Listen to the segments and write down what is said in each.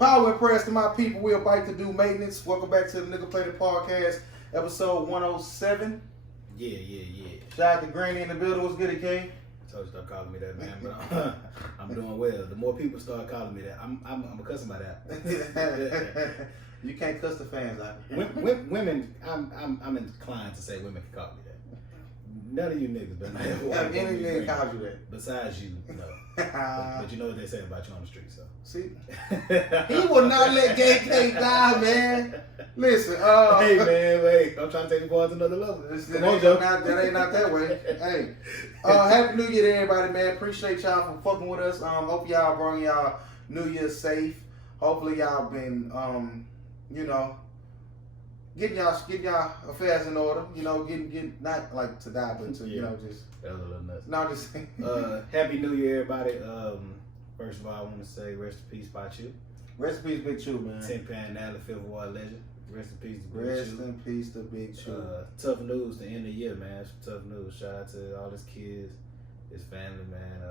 Power and prayers to my people. We're about to do maintenance. Welcome back to the Nigga Planet Podcast, episode 107. Yeah. Shout out to Granny in the building. What's good, King? I told you stop calling me that, man. But I'm doing well. The more people start calling me that, I'm accustomed by that. You can't cuss the fans out. Women, I'm inclined to say women can call me that. None of you niggas, but Any nigga calls you that. Besides you, no. But you know what they say about you on the street, so. See? He will not let Gay K die, man. Listen, hey man, wait. I'm trying to take the ball to another level. That ain't not that way. Hey. Happy New Year to everybody, man. Appreciate y'all for fucking with us. Hope y'all brought y'all New Year safe. Hopefully y'all been getting y'all affairs in order, getting not like to die, but to just that was a little nuts. no, just Happy New Year, everybody. First of all, I want to say rest in peace, Pachu. Rest in peace, Big Chew, man. 10-pound Natalie, Fifth Ward legend. Rest in peace, to Big Rest Chew. in peace to Big Chew. Tough news to end of the year, man. Some tough news. Shout out to all his kids, his family, man.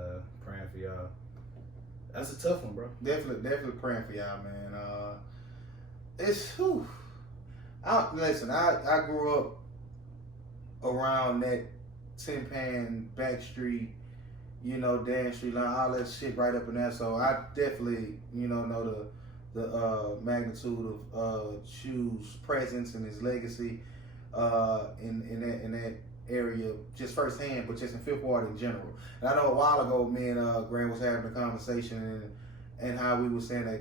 Praying for y'all. That's a tough one, bro. Definitely praying for y'all, man. It's whew. Listen, I grew up around that Tin Pan, Backstreet, Dan Street line, all that shit right up in there. So I definitely, know the magnitude of Chew's presence and his legacy in that area, just firsthand, but just in Fifth Ward in general. And I know a while ago, me and Grant was having a conversation and how we were saying that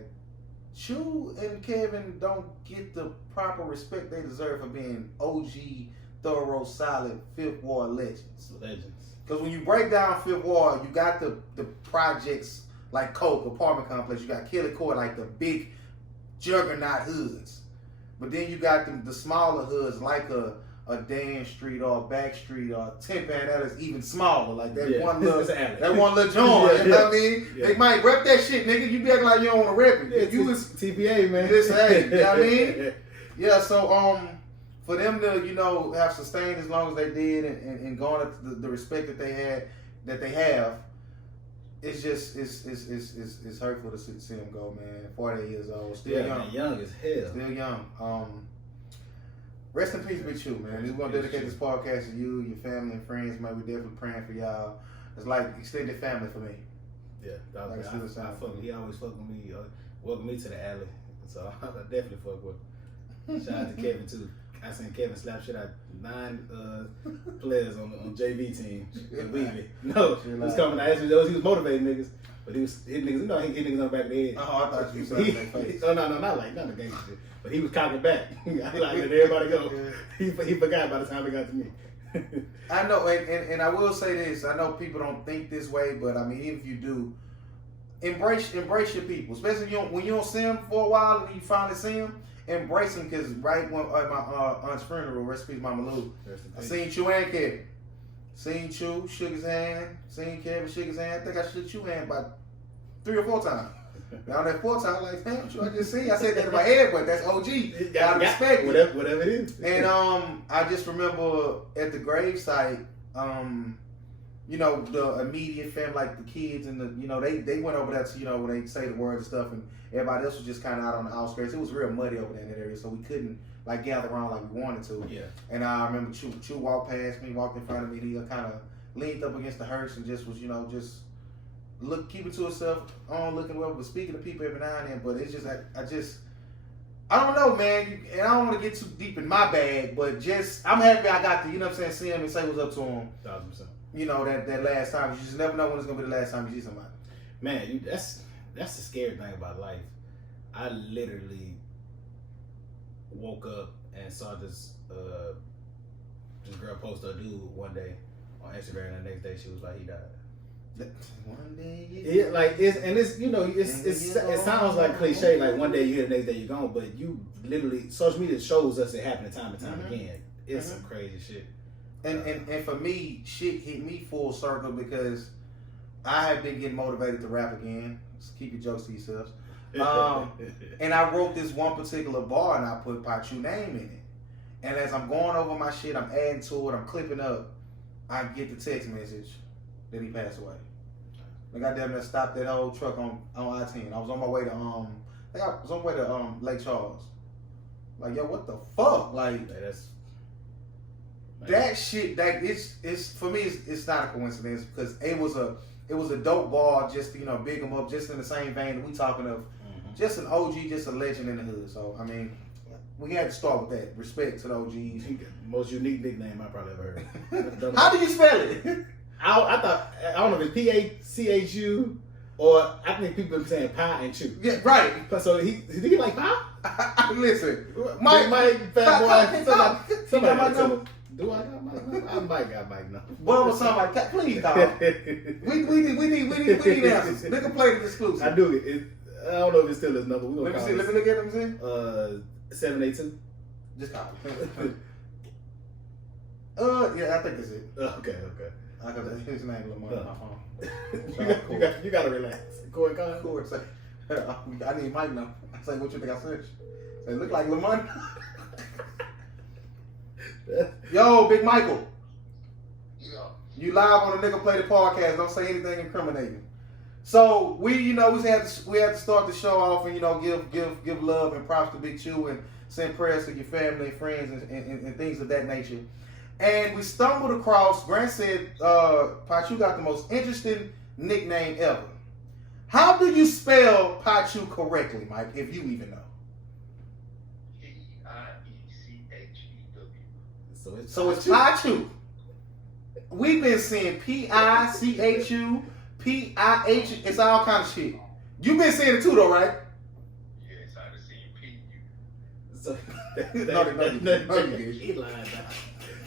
Chew and Kevin don't get the proper respect they deserve for being OG, thorough, solid Fifth Ward legends. Because when you break down Fifth Ward, you got the projects like Coke, apartment complex. You got Kelly Court, like the big juggernaut hoods. But then you got the smaller hoods like a Dan Street or a Back Street or Tin Pan that is even smaller. Like that one little joint. You know what I mean? Yeah. They might rep that shit, nigga. You be acting like you don't want to rep it. Yeah, you was TPA, man. Just hey, you know what I mean? Yeah, so for them to, have sustained as long as they did and gone up to the respect that they have, it's just it's hurtful to see them go, man. 48 years old, still young. Man, young as hell. Still young. Rest in peace, Big Chew, man. We're gonna dedicate this podcast to you, your family and friends, man. We definitely praying for y'all. It's like extended family for me. Yeah, he always fuck with me. Welcome me to the alley, so I definitely fuck with him. Shout out to Kevin too. I seen Kevin slap shit out 9 players on JV team. No, he was coming. I asked him, he was motivating niggas, but he was hitting niggas. He hit niggas on the back of the head. Oh, I thought you said in their face. Oh no, not the gangster shit. But he was cocking back. I like let everybody go. Yeah. He forgot by the time it got to me. I know, and I will say this. I know people don't think this way, but I mean, even if you do, embrace your people. Especially when you don't see them for a while and you finally see them, embrace them. Because right when at my aunt's funeral, rest in peace, Mama Lou, I seen Chew and Kevin. Seen Chew, shook his hand. Seen Kevin, shook his hand. I think I shook Chew hand about 3 or 4 times. Now that 4th time, I'm like, damn, Chew, I just see. I said that in my head, but that's OG. Gotta respect it. Whatever it is. And I just remember at the gravesite, the immediate family, like the kids and they went over there to, when they say the words and stuff, and everybody else was just kind of out on the outskirts. It was real muddy over there in that area, so we couldn't like gather around like we wanted to. Yeah. And I remember Chew walked past me, walked in front of me, and he kind of leaned up against the hearse and just was, just keeping to himself, looking well, but speaking to people every now and then. But it's just, I don't know, man, and I don't want to get too deep in my bag, but I'm happy I got to, see him and say what's up to him. 1,000%. That last time. You just never know when it's gonna be the last time you see somebody. Man, that's the scary thing about life. I literally woke up and saw this girl post a dude one day on Instagram, and the next day she was like, he died. One day, it sounds like cliche, like one day you here, the next day you're gone, but you literally, social media shows us it happening time and time again. It's some crazy shit. And for me, shit hit me full circle because I have been getting motivated to rap again. Just keep your jokes to yourselves. And I wrote this one particular bar and I put Pachu name in it. And as I'm going over my shit, I'm adding to it, I'm clipping up, I get the text message that he passed away. Like I damn near stopped that whole truck on I-10. I was on my way to They got somewhere to Lake Charles. Like, yo, what the fuck? Like, that shit. That it's for me. It's not a coincidence because it was a dope bar. Just big them up. Just in the same vein that we talking of. Just an OG, just a legend in the hood. So I mean, we had to start with that. Respect to the OGs. Most unique nickname I probably ever heard. How do you spell it? I don't know if it's Pachu or I think people been saying pie and chew. Yeah, right. So he like pie? Listen, Mike, fat boy. Somebody got my number. Do I got Mike number? I might got Mike number. Boy, somebody, please, dog. we need answers. Nigga played it exclusive. I do. I don't know if it's still his number. Let me look at him. 782. Just call it. Yeah, I think it's it. Okay. I got his name Lamar on my phone. You gotta relax. Corey Khan. Corey say, I need Mike now. I say, what you think I said? They look like Lamar. Yo, Big Michael. Yeah. You live on the Nigga Play the Podcast. Don't say anything incriminating. So we had to start the show off and give love and props to Big Chew and send prayers to your family and friends and things of that nature. And we stumbled across. Grant said, "Pachu got the most interesting nickname ever." How do you spell Pachu correctly, Mike? If you even know. P-I-E-C-H-E-W. So it's Pachu. We've been seeing P-I-C-H-U. P-I-H, it's all kind of shit. You've been saying it too, though, right? Yes, I've seen P-U. So he lied now.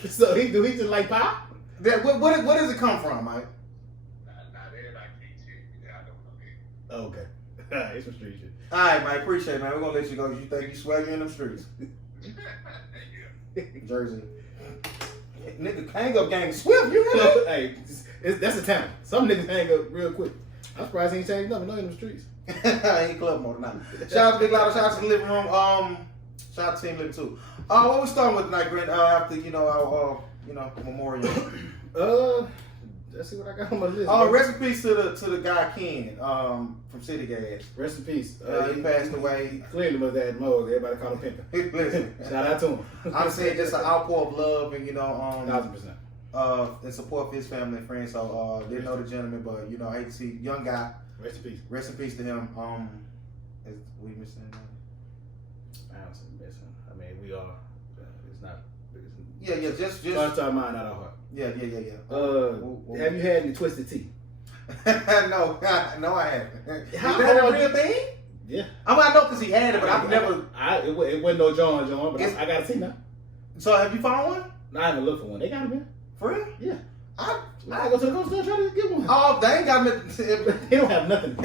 So he just like pie? What does it come from, Mike? Now that I can't tell you that. I don't know that. Oh, okay. It's some street shit. All right, Mike. Appreciate it, man. We're gonna let you go. You think you swag in them streets? Yeah. Jersey. Nigga, hang up gang swift. You hear that? Hey, that's a town. Some niggas hang up real quick. I'm surprised he ain't changed nothing. No in the streets. Ain't club mode now. Shout out to Big Lotto. Shout out to the living room. Shout out to Team Living too. What we starting with tonight, Grant? After our memorial. Let's see what I got on my list. Rest in peace to the guy Ken from City Gas. Rest in peace. He passed away. He clearly must have had more. Everybody call him pimping. Listen, Shout out to him. I'm saying just an outpour of love and 1,000%. in support for his family and friends. So didn't know the gentleman, but I hate to see young guy. Rest in peace. Rest in peace to him. Is we missing? I don't see missing. I mean, we are. It's not. Yeah. Just. Start to our mind, not our heart. Yeah. Have you had any twisted tea? No, I haven't. Is How that a hard real thing? Yeah. I know because he had it, but I've never. It wasn't no John, but I got a tea now. So have you found one? No, I haven't looked for one. They got them in. For real? Yeah. I go to the grocery store trying to get one. Oh, they ain't got nothing. He don't have nothing.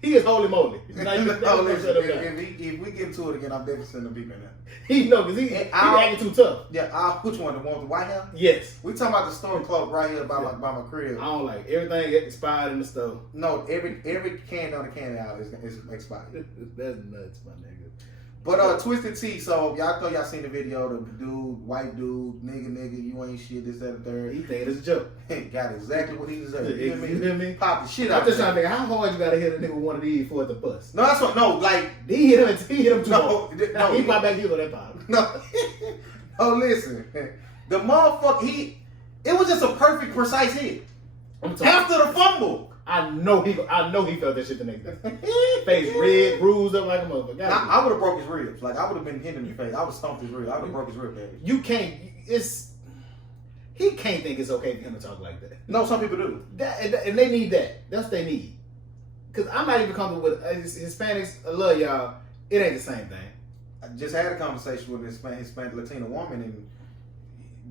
he is holy moly. If we get into it again, I'm definitely sending people in there. He because he acting too tough. Yeah, which one? The one with the white hair? Yes. We talking about the store club right here by my crib. I don't like everything get expired in the store. No, every can on the candy out is expired. That's nuts, my nigga. But Twisted Tea, so y'all thought y'all seen the video, the dude, white dude, nigga, you ain't shit, this, that, and third. He think it's a joke. Got exactly what he deserved. You hear me? Pop the shit out. I'm just trying to think how hard you gotta hit a nigga with one of these for it to bust. No, that's what. No, like he hit him too hard. No, he pop back you on that pop. No, oh listen, the motherfucker. It was just a perfect, precise hit. After the fumble. I know he felt that shit the next day. Face red, bruised up like a motherfucker. I would have broke his ribs. Like I would have been hit in the face. I would have stomped his ribs. I would have broke his ribs. You can't. He can't think it's okay for him to talk like that. No, some people do. And they need that. That's what they need. Cause I'm not even comfortable with Hispanics. I love y'all. It ain't the same thing. I just had a conversation with a Hispanic Latina woman, and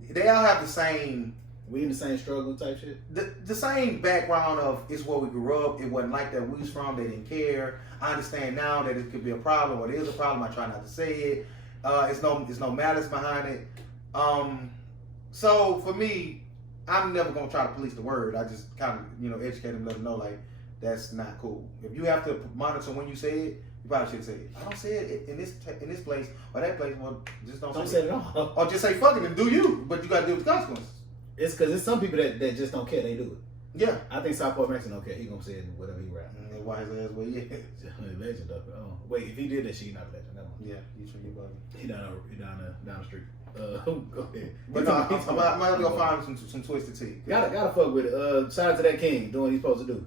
they all have the same. We in the same struggle type shit? The same background of it's where we grew up. It wasn't like that we was from. They didn't care. I understand now that it could be a problem or it is a problem. I try not to say it. It's no malice behind it. So for me, I'm never gonna try to police the word. I just kind of educate them, let them know like that's not cool. If you have to monitor when you say it, you probably should say it. I don't say it in this place or that place. Well, just don't say it at all. Or just say fuck it and do you. But you gotta deal with the consequences. It's because there's some people that just don't care. They do it. Yeah. I think Southport Maxon okay. He gonna say it whatever he rap. Why his ass? Well, yeah. Legend though. Oh, wait, if he did that shit, he not a legend. Never mind. Yeah, you sure you bugging. He down the street. Go ahead. But no, I'm gonna go find some Twisted Tea. Gotta fuck with it. Shout out to that king doing what he's supposed to do.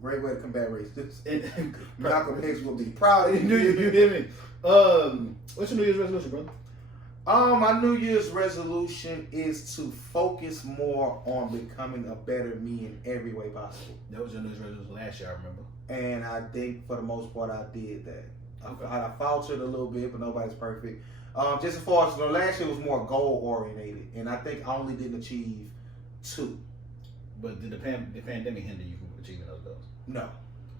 Great way to combat racism. And Malcolm X will be proud of you you. hear me? What's your New Year's resolution, bro? My New Year's resolution is to focus more on becoming a better me in every way possible. That was your New Year's resolution last year, I remember. And I think for the most part I did that. Okay. I faltered a little bit, but nobody's perfect. Just as far as last year was more goal oriented, and I think I only didn't achieve 2. But did the pandemic hinder you from achieving those goals? No.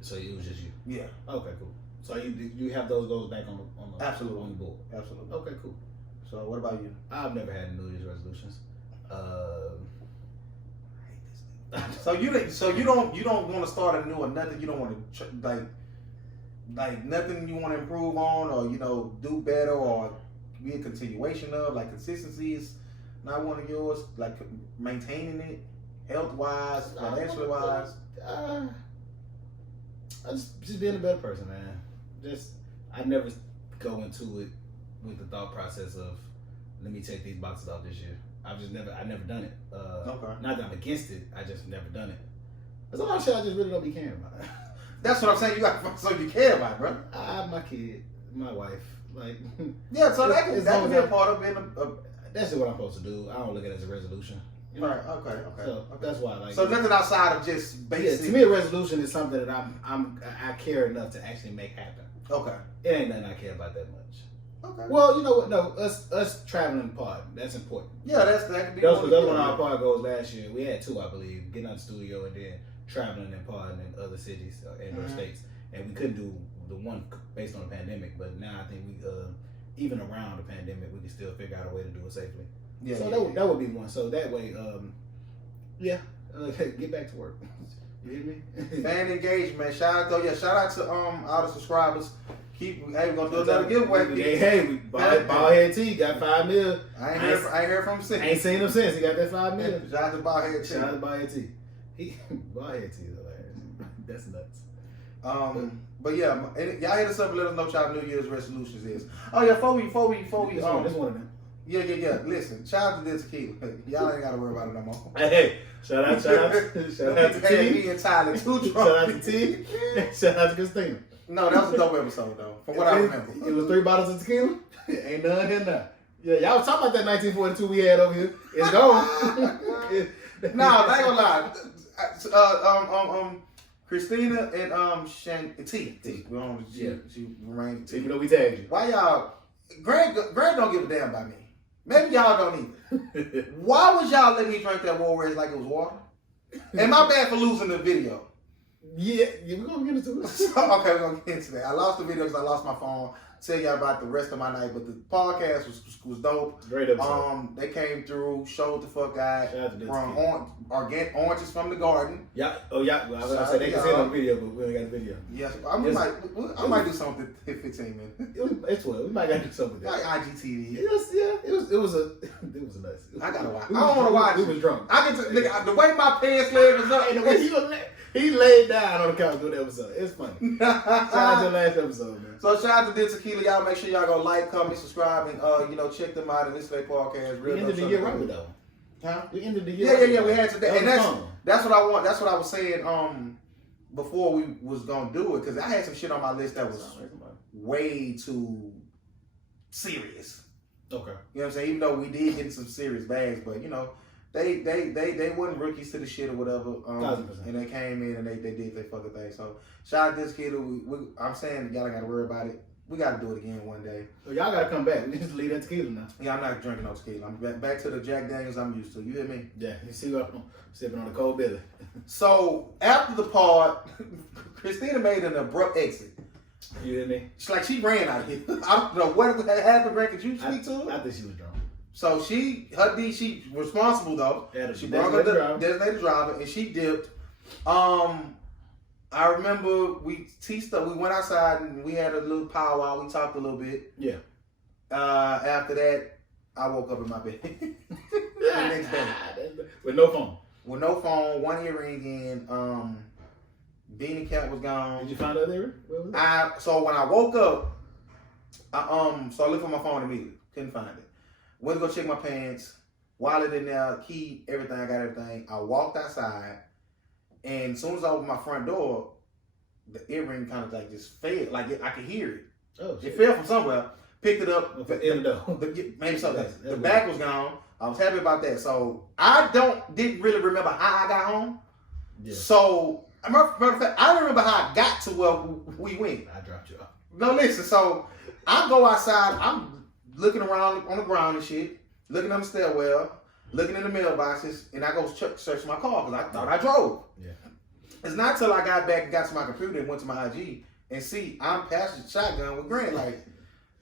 So it was just you. Yeah. Okay, cool. So you have those goals back on the Absolutely. on the board. Absolutely. Okay, cool. So what about you? I've never had New Year's resolutions. So you don't want to start anew or nothing. You don't want to like nothing you want to improve on or do better or be a continuation of, like consistency is not one of yours. Like maintaining it, health wise, financial wise. I just being a better person, man. I never go into it with the thought process of let me take these boxes off this year. I never done it. Okay. Not that I'm against it. I just never done it. There's a lot of shit I just really don't be caring about. That's what I'm saying. You got something you care about, bro. I have my kid, my wife, like. Yeah, so that can be a part of being That's just what I'm supposed to do. I don't look at it as a resolution. You know? Right. Okay. So that's why, like. So nothing outside of just basic. Yeah, to me, a resolution is something that I care enough to actually make happen. Okay. It ain't nothing I care about that much. Okay. Well, you know what? No, us traveling pod. That's important. Yeah, that could be. That was one of our pod goals last year. We had 2, I believe. Getting out the studio and then traveling and podding in other cities and or states. And we couldn't do the one based on the pandemic. But now I think we, even around the pandemic, we can still figure out a way to do it safely. Yeah. So that would be one. So that way, get back to work. You hear me? Fan engagement. Shout out to all the subscribers. We're gonna do another giveaway. Hey, Baldhead T got 5 mil. I ain't heard from him since. Ain't seen him since. He got that 5 mil. Shout out to Baldhead T. Shout out to Baldhead T. Baldhead T is hilarious. That's nuts. But yeah, y'all hit us up and let us know what y'all New Year's resolutions is. Oh yeah, before we This one of them. Yeah. Listen, shout out to this tequila. Y'all ain't gotta worry about it no more. Hey, shout out to T. Me and Tyler too drunk. Shout out to T. Shout out to Christina. No, that was a dope episode though, from what I remember. It was 3 bottles of tequila. Ain't none here now. Yeah, y'all was talking about that 1942 we had over here. It's gone. No, I ain't gonna lie. Christina and T. She remained T. Even though we tagged you. Why y'all? Grant don't give a damn about me. Maybe y'all don't either. Why would y'all let me drink that Warriors like it was water? And my bad for losing the video. Yeah, we're gonna get into it. Okay, we're gonna get into that. I lost the video because I lost my phone. Tell y'all about the rest of my night, but the podcast was dope. Great episode. They came through, showed the fuck out. Shout out to From organic oranges from the garden. Yeah. Oh yeah. Well, I was gonna say they can see it on video, but we ain't got the video. Yes, I might do something in 15 minutes. It's 12. We might gotta do something with that. Like IGTV. It was nice. I gotta watch. I don't want to watch. We was drunk. The way my pants leg was up. And the way he laid down on the couch doing the episode. It's funny. Shout out to the last episode, man. So shout out to This Tequila. Y'all make sure y'all go like, comment, subscribe, and check them out and listen to their podcast. We ended the year right though. Huh? We ended the year. Yeah. We had to, and fun. that's what I want. That's what I was saying. Before we was gonna do it, because I had some shit on my list that was way too serious. Okay. You know what I'm saying? Even though we did get some serious bags, but they wasn't rookies to the shit or whatever. And they came in and they did their fucking thing. So shout out to This Kid. I'm saying y'all ain't gotta worry about it. We gotta do it again one day. So y'all gotta come back. We just leave that tequila now. Yeah, I'm not drinking no tequila. I'm back to the Jack Daniels I'm used to. You hear me? Yeah, you see what I'm sipping on the cold bitter. So after the pod, Christina made an abrupt exit. You hear me? It's like she ran out of here. I don't know what happened. Greg, could you speak to her? I think she was drunk. So she responsible though. Yeah, she brought her the designated driver and she dipped. I remember we went outside and we had a little powwow. We talked a little bit. Yeah. After that, I woke up in my bed the next day with no phone. with no phone, one earring in. Beanie cap was gone. Did you find out there? What was it? So when I woke up, so I looked for my phone immediately. Couldn't find it. Went to go check my pants. Wallet in there, key, everything. I got everything. I walked outside, and as soon as I opened my front door, the earring kind of like just fell. Like I could hear it. Oh, shit. It fell from somewhere. Picked it up. In the door. Maybe something. That's The weird. back was gone. I was happy about that. So I didn't really remember how I got home. Yeah. So matter of fact, I don't remember how I got to where we went. I dropped you off. No, listen. So I go outside. I'm looking around on the ground and shit, looking on the stairwell, looking in the mailboxes, and I go search my car because I thought I drove. Yeah. It's not till I got back and got to my computer and went to my IG and see I'm passing shotgun with Grant. Like,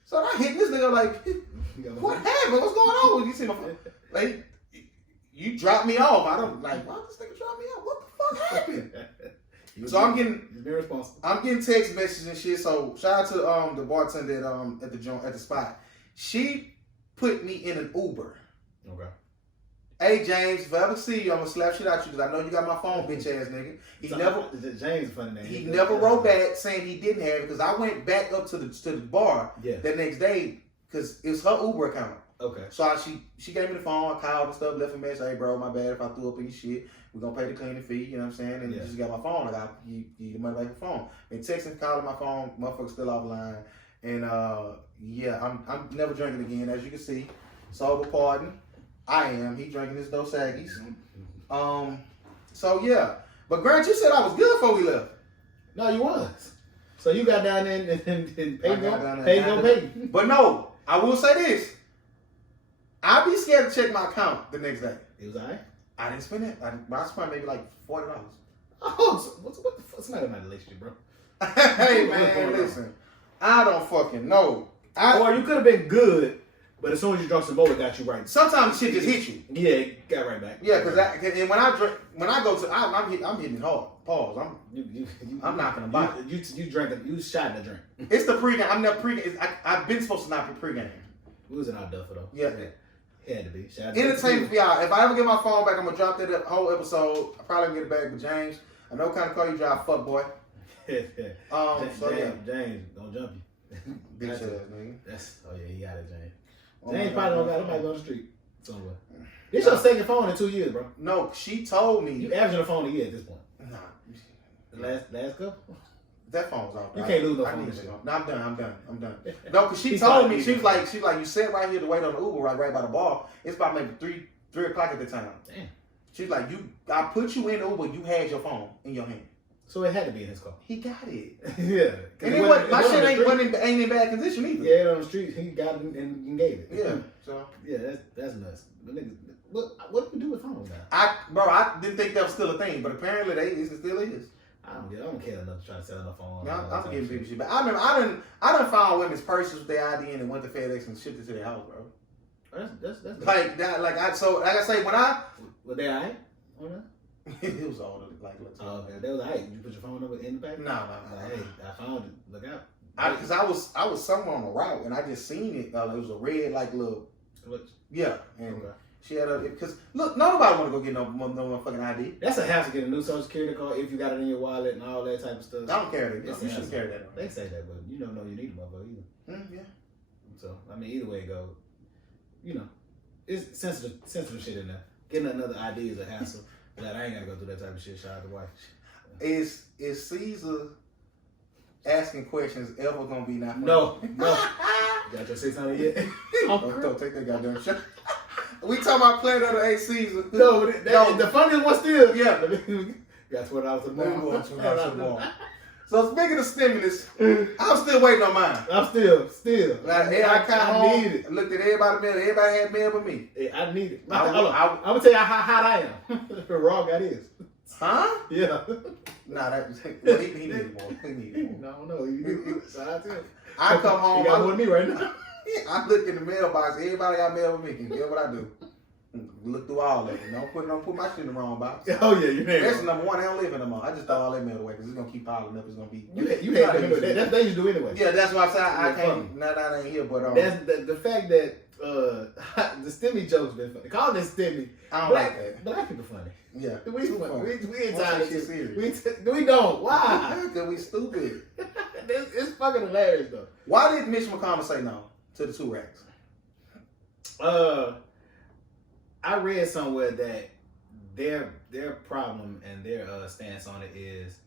so I hit this nigga like, what happened? What's going on? You see my phone? Like, you dropped me off. I don't like. Why this nigga drop me off? What the fuck happened? So I'm getting. He's very responsible. I'm getting text messages and shit. So shout out to the bartender at the joint at the spot. She put me in an Uber. Okay. Hey James, if I ever see you, I'm gonna slap shit out you because I know you got my phone, bitch ass nigga. He So, never James is a funny name. he never wrote back saying he didn't have it because I went back up to the bar Yeah. that next day because it was her Uber account. Okay. So she gave me the phone, I called and stuff, left a message. Hey bro, my bad if I threw up in your shit. We're gonna pay the cleaning fee, you know what I'm saying? And Yeah. you just got my phone. I got you the money back your phone. Been texting, calling my phone, motherfucker still offline. And yeah, I'm never drinking again, as you can see. Sober pardon. I am. He drinking his Dos Aggies. So yeah. But Grant, you said I was good before we left. No, you was. So you got down there and paid I got down there. no pay. But no, I will say this. I'd be scared to check my account the next day. It was alright. I didn't spend it. I spent maybe like $40. Oh, so what the fuck? It's not in my relationship, bro. Hey man, listen. I don't fucking know. Or you could have been good, but as soon as you drunk some more, it got you right. Sometimes shit just hit you. Yeah, it got right back. Yeah, and when I drink, when I go to, I'm hitting it hard. Pause. I'm knocking them back. You drank. You shot in the drink. It's the pregame. I'm not pregame. I've been supposed to not be pregame. We was in our Duffer though. Yeah. It had to be. Shout out to Entertainment for y'all. If I ever get my phone back, I'm gonna drop that whole episode. I probably get it back with James. I know what kind of car you drive, fuck boy. So yeah, James, don't jump you. bitch ass nigga. That's he got it, James. Oh James my probably God. don't got it. Might go on the street somewhere. This your second phone in 2 years, bro. No, she told me. You averaging a phone a year at this point. Nah, The last couple. that phone was off. You can't lose no I phone need this it. year. No, I'm done. No, because she He's told like- me, she was like, you sat right here to wait on the Uber right by the bar. It's about maybe 3 o'clock at the time. Damn. She's like, I put you in the Uber, you had your phone in your hand. So it had to be in his car. He got it. Yeah. And my shit ain't in bad condition either. Yeah, on the street, he got it and gave it. Yeah. So Yeah, that's nuts. The niggas, what do you do with phones now? I didn't think that was still a thing, but apparently it still is. I don't care enough to try to sell enough phone. Man, I'm getting people shit. But I remember I done found women's purses with their ID in and went to FedEx and shipped it to their house, bro. That's Like that, like I say when I were they alright? Or not? it was older, like let's say. Oh, okay. That was alright. You put your phone number in the pack? No. Hey, I found it. Look out. Because I was somewhere on the route and I just seen it. It was a red like little Look. yeah, and Okay. she had because look, nobody want to go get no motherfucking ID. That's a hassle to get a new social security card if you got it in your wallet and all that type of stuff. I don't carry that. That's You a shouldn't hassle. carry that. They say that, but you don't know you need a motherfucker either. Yeah. So I mean, either way it goes, you know, it's sensitive shit in there. Getting another ID is a hassle. That I ain't gotta go through that type of shit. Shout out to wife. Is Caesar asking questions ever gonna be not funny? No. Got your 600 yet? Don't take that goddamn shot. We talking about Planet of the Eight Caesar. No, the funniest one still. Yeah. Got $20 Maybe tomorrow. we'll tomorrow. So speaking of stimulus, I'm still waiting on mine. I'm still. Like, I need it. Looked at everybody mail. Everybody had mail but me. I need it. I- I'm gonna tell you how hot I am. The raw got is. Huh? Yeah. Nah, well, he needed more. He needed more. No, shout out to him. I come home. You got more than me right now. I look in the mailbox. Everybody got mail with me. And guess what I do? Look through all of it. Don't put my shit in the wrong box. Oh yeah, you That's had. number one. They don't live in them all. I just throw all that mail away because it's gonna keep piling up. It's gonna be. You had them anyway. That's they used to do anyway. Yeah, that's why I said I Yeah, can't. That ain't here. But That's the fact that stimmy jokes been funny. Call this stimmy. I don't like that. Black people funny. Yeah. We ain't Don't tired take of shit this. serious. We don't. Why? Because we stupid. It's fucking hilarious though. Why did Mitch McConnell say no to the 2 racks? I read somewhere that their problem and their stance on it is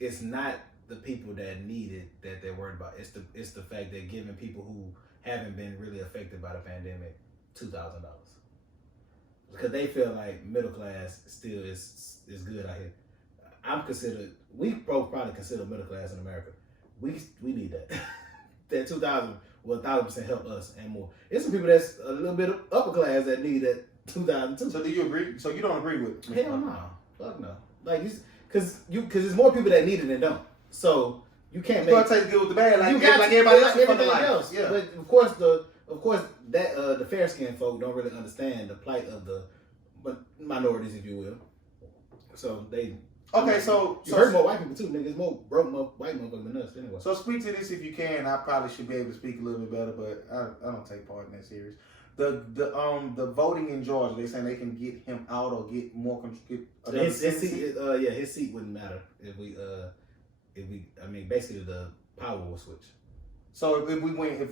it's not the people that need it that they're worried about. It's the fact that giving people who haven't been really affected by the pandemic $2,000 because they feel like middle class still is good out here. We both probably consider middle class in America. We need that. That 2,000 will 1,000% help us and more. It's some people that's a little bit upper class that need that 2,000 too. So do you agree? So you don't agree with? Hell no, fuck no. Like because there's more people that need it than don't. So you can't You make. gotta take the good with the bad, like You got everybody else. like in fucking everything life. else. Yeah. But of course that the fair skinned folk don't really understand the plight of the minorities, if you will. So they. Okay, so You hurt more white people too, nigga. It's more broke white motherfuckers than us anyway. So speak to this if you can. I probably should be able to speak a little bit better, but I don't take part in that series. The voting in Georgia, they saying they can get him out or get more his seat wouldn't matter if we basically the power will switch. So if we win, if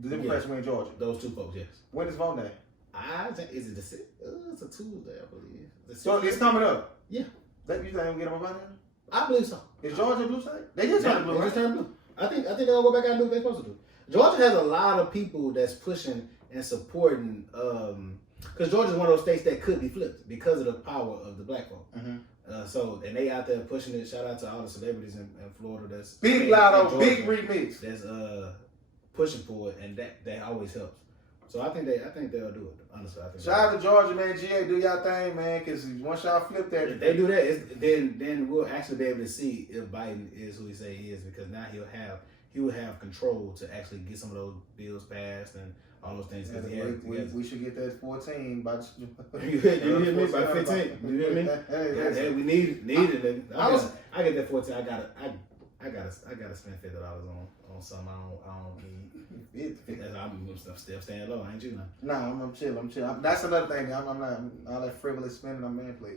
the Democrats win Georgia, Those 2 folks, yes. when is voting day? I think is it it's a Tuesday, I believe. So it's coming up. Yeah. That you think they gonna get him up out there? I believe so. Is Georgia blue state? They just turned blue, They right? just turned blue. I think they'll go back out and do what they're supposed to do. Georgia has a lot of people that's pushing and supporting, because Georgia is one of those states that could be flipped because of the power of the black folk. Mm-hmm. And they out there pushing it. Shout out to all the celebrities in Florida that's Big Lotto, big remix. That's pushing for it, and that always helps. So I think they'll do it. Honestly, I think. Shout out to Georgia, man. GA, do y'all thing, man. Because once y'all flip that, If they do that, then we'll actually be able to see if Biden is who he say he is, because now he will have control to actually get some of those bills passed and all those things. we should get that 14 by. You hear me? By 15. You hear me? Hey, we need it. Nigga. I get that 14. I gotta spend $50 on something I don't need. I'm still staying low. Ain't you? Nah, I'm chill. That's another thing. I'm not all that frivolous spending. I'm man play.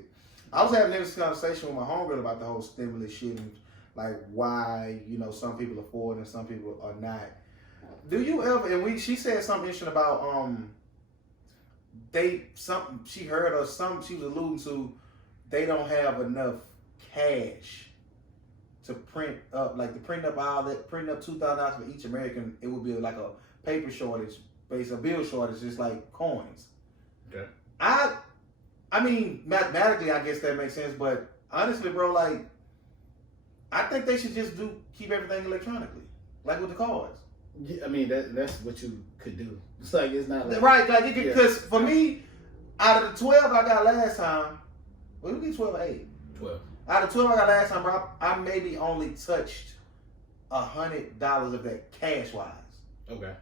I was having this conversation with my homegirl about the whole stimulus shit and like why some people afford and some people are not. Do you ever? And she said something interesting about she heard or she was alluding to they don't have enough cash to print up all that, print up $2,000 for each American. It would be like a paper shortage, a bill shortage, just like coins. Okay. I mean, mathematically, I guess that makes sense, but honestly, bro, like, I think they should just keep everything electronically, like with the cards. Yeah, I mean, that's what you could do. It's like it's not like, right, like because for me, out of the 12 I got last time, well, we get 12 or 8. 12. Out of 12 I got last time, bro, I maybe only touched $100 of that cash wise. Okay.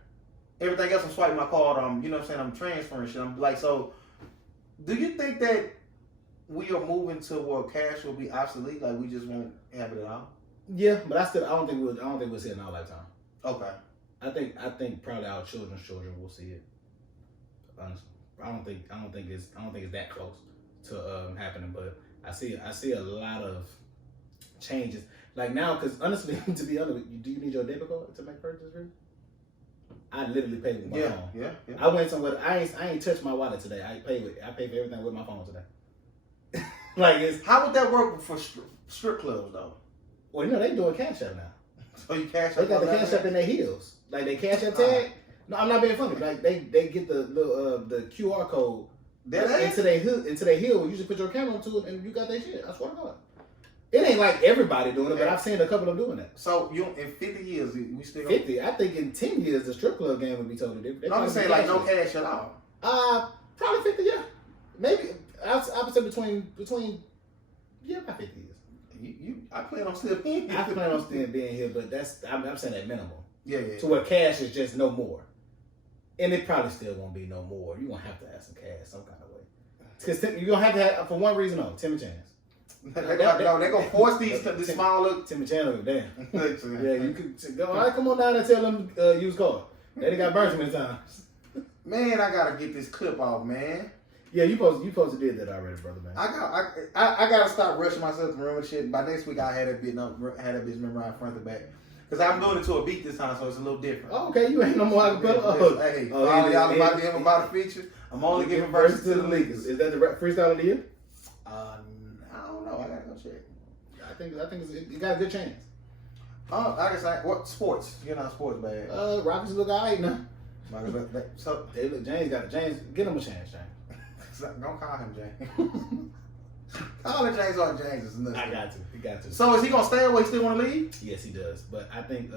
Everything else I'm swiping my card. You know what I'm saying? I'm transferring shit. I'm like, so. Do you think that we are moving to where cash will be obsolete? Like we just won't have it at all? Yeah, but I don't think we'll see it in our lifetime. Okay. I think probably our children's children will see it. Honestly, I don't think it's that close to happening. But I see a lot of changes. Like now, because honestly, to be honest, do you need your debit card to make purchases? Really? I literally paid with my phone. Yeah. I went somewhere. I ain't touched my wallet today. I paid for everything with my phone today. Like how would that work for strip clubs though? Well, they doing Cash App now. So you cash They up. got the Cash App in their heels. Like they Cash App tag. No, I'm not being funny. Like they get the little the QR code into their heel. You just put your camera to it and you got that shit. I swear to God. It ain't like everybody doing it, but I've seen a couple of them doing that. So in 50 years, we still 50. I think in 10 years the strip club game would be totally different. I'm just saying like no cash at all. Probably 50. Yeah, maybe. I would say between about 50 years. I plan on still being here. I plan on still being here, but I'm saying that minimum. Yeah. To where cash is just no more, and it probably still won't be no more. You gonna have to have some cash some kind of way, because you're gonna have to have for one reason. Timmy Chance. They're gonna force these small look. Timmy Chandler, damn. Yeah, you could go. All right, come on down and tell them use card. They got burnt too many times. Man, I gotta get this clip off, man. Yeah, you supposed to did that already, brother, man. I gotta stop rushing myself to remember shit. By next week, I had that bitch memorized front to back. Cause I'm doing it to a beat this time, so it's a little different. Oh, okay, you ain't no more acapella. Hey, all y'all about to hear about the feature. I'm only giving verses to the leakers. Is that the freestyle of the year? I don't know. I gotta go check. I think it got a good chance. I guess what sports? You're not sports bad. Rockets look alright now. So They look. James, get him a chance, James. don't call him James. Calling James on James is nothing. I got to. He got to. So is he gonna stay away? Still want to leave? Yes, he does. But I think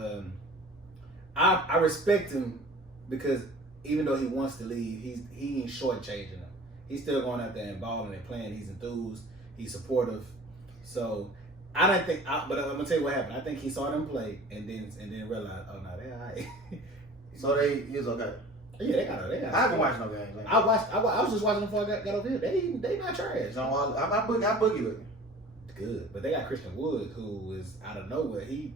I respect him because even though he wants to leave, he ain't shortchanging them. He's still going out there and balling and playing. He's enthused. He's supportive. So I don't think. But I'm gonna tell you what happened. I think he saw them play and then realized, oh no, they all right. So he's okay. Yeah, they got. I haven't watched no games. I was just watching them before I got over here. They not trash. So I boogie looking. Good, but they got Christian Wood, who is out of nowhere. He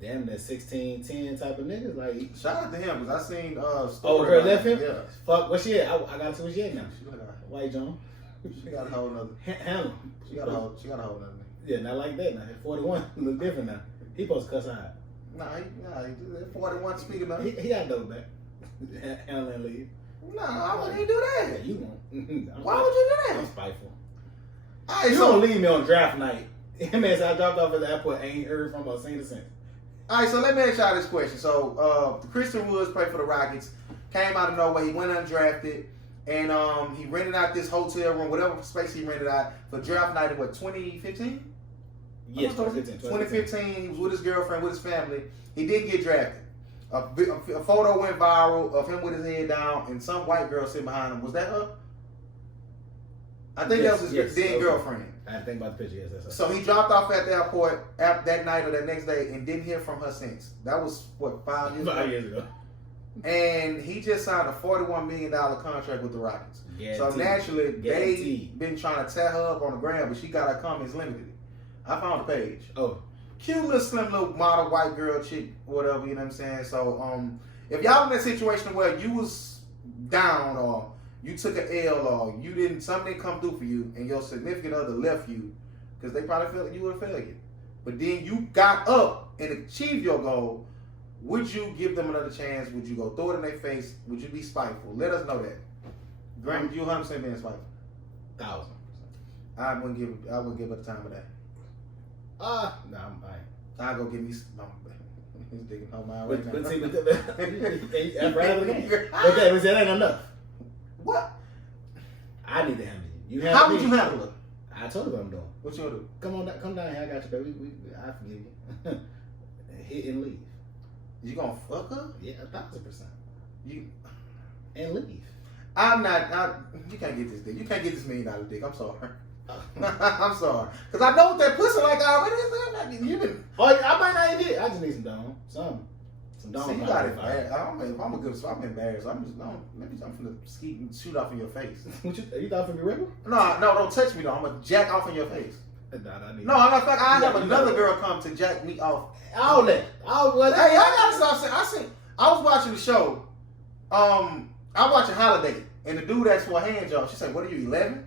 damn that 16-10 type of nigga. Like, shout out to him because I seen her left him. Yeah. Fuck, what she at? I gotta see what she at now. She got White John. She got a whole nother. Hannah. She got a whole nother. Yeah, not like that now. 41 look different now. He supposed to cuss out. Nah, he 41 speaking of. He got double back. Hannah and leave. Nah, I wouldn't even do Yeah, that. you won't. Why would you do I'm that? spiteful. All right, You so don't leave me on draft night. Man, I dropped off at the airport, ain't heard from her since. all right, so let me ask y'all this question. So Christian Woods played for the Rockets, came out of nowhere, he went undrafted, and he rented out this hotel room, whatever space he rented out for draft night in 2015? Yes, 2015. 2015, he was with his girlfriend, with his family. He didn't get drafted. A photo went viral of him with his head down and some white girl sitting behind him. Was that her? I think that was his then girlfriend. I had to think about the picture. Yes, that's her. So he dropped off at the airport that night or that next day and didn't hear from her since. That was, 5 years ago? 5 years ago. And he just signed a $41 million contract with the Rockets. So naturally, they've been trying to tear her up on the ground, but she got her comments limited. I found the page. Oh. Cute little slim little model white girl chick, whatever, you know what I'm saying? So if y'all in that situation where you was down or you took an L or something didn't come through for you and your significant other left you because they probably felt like you were a failure. But then you got up and achieved your goal, would you give them another chance? Would you go throw it in their face? Would you be spiteful? Let us know that. Grant, you 100% being spiteful. 1,000%. I wouldn't give it the time of day. No, I'm fine. I'll go get me some. He's digging on my right now. But see, I'm proud of the game. But that ain't enough. What? I need to handle you. How would you handle it? I told you what I'm doing. What you gonna do? Come down here. I got you, baby. I forgive you. Hit and leave. You gonna fuck her? Yeah, 1,000%. You and leave. I'm not. You can't get this dick. You can't get this $1 million dick. I'm sorry. I'm sorry, cause I know what that pussy like already. You been. Oh, I might not even get it. I just need some dome. Some dome. See, you got it. If I'm a good. I'm embarrassed. I'm finna skeet and shoot off in your face. What you thought for me, regular? No, don't touch me though. I'm gonna jack off in your face. No, I'm not. I have another girl come to jack me off. All that. Hey, I gotta stop saying. I was watching the show. I'm watching Holiday, and the dude asked for a hand job. She said, "What are you, 11?"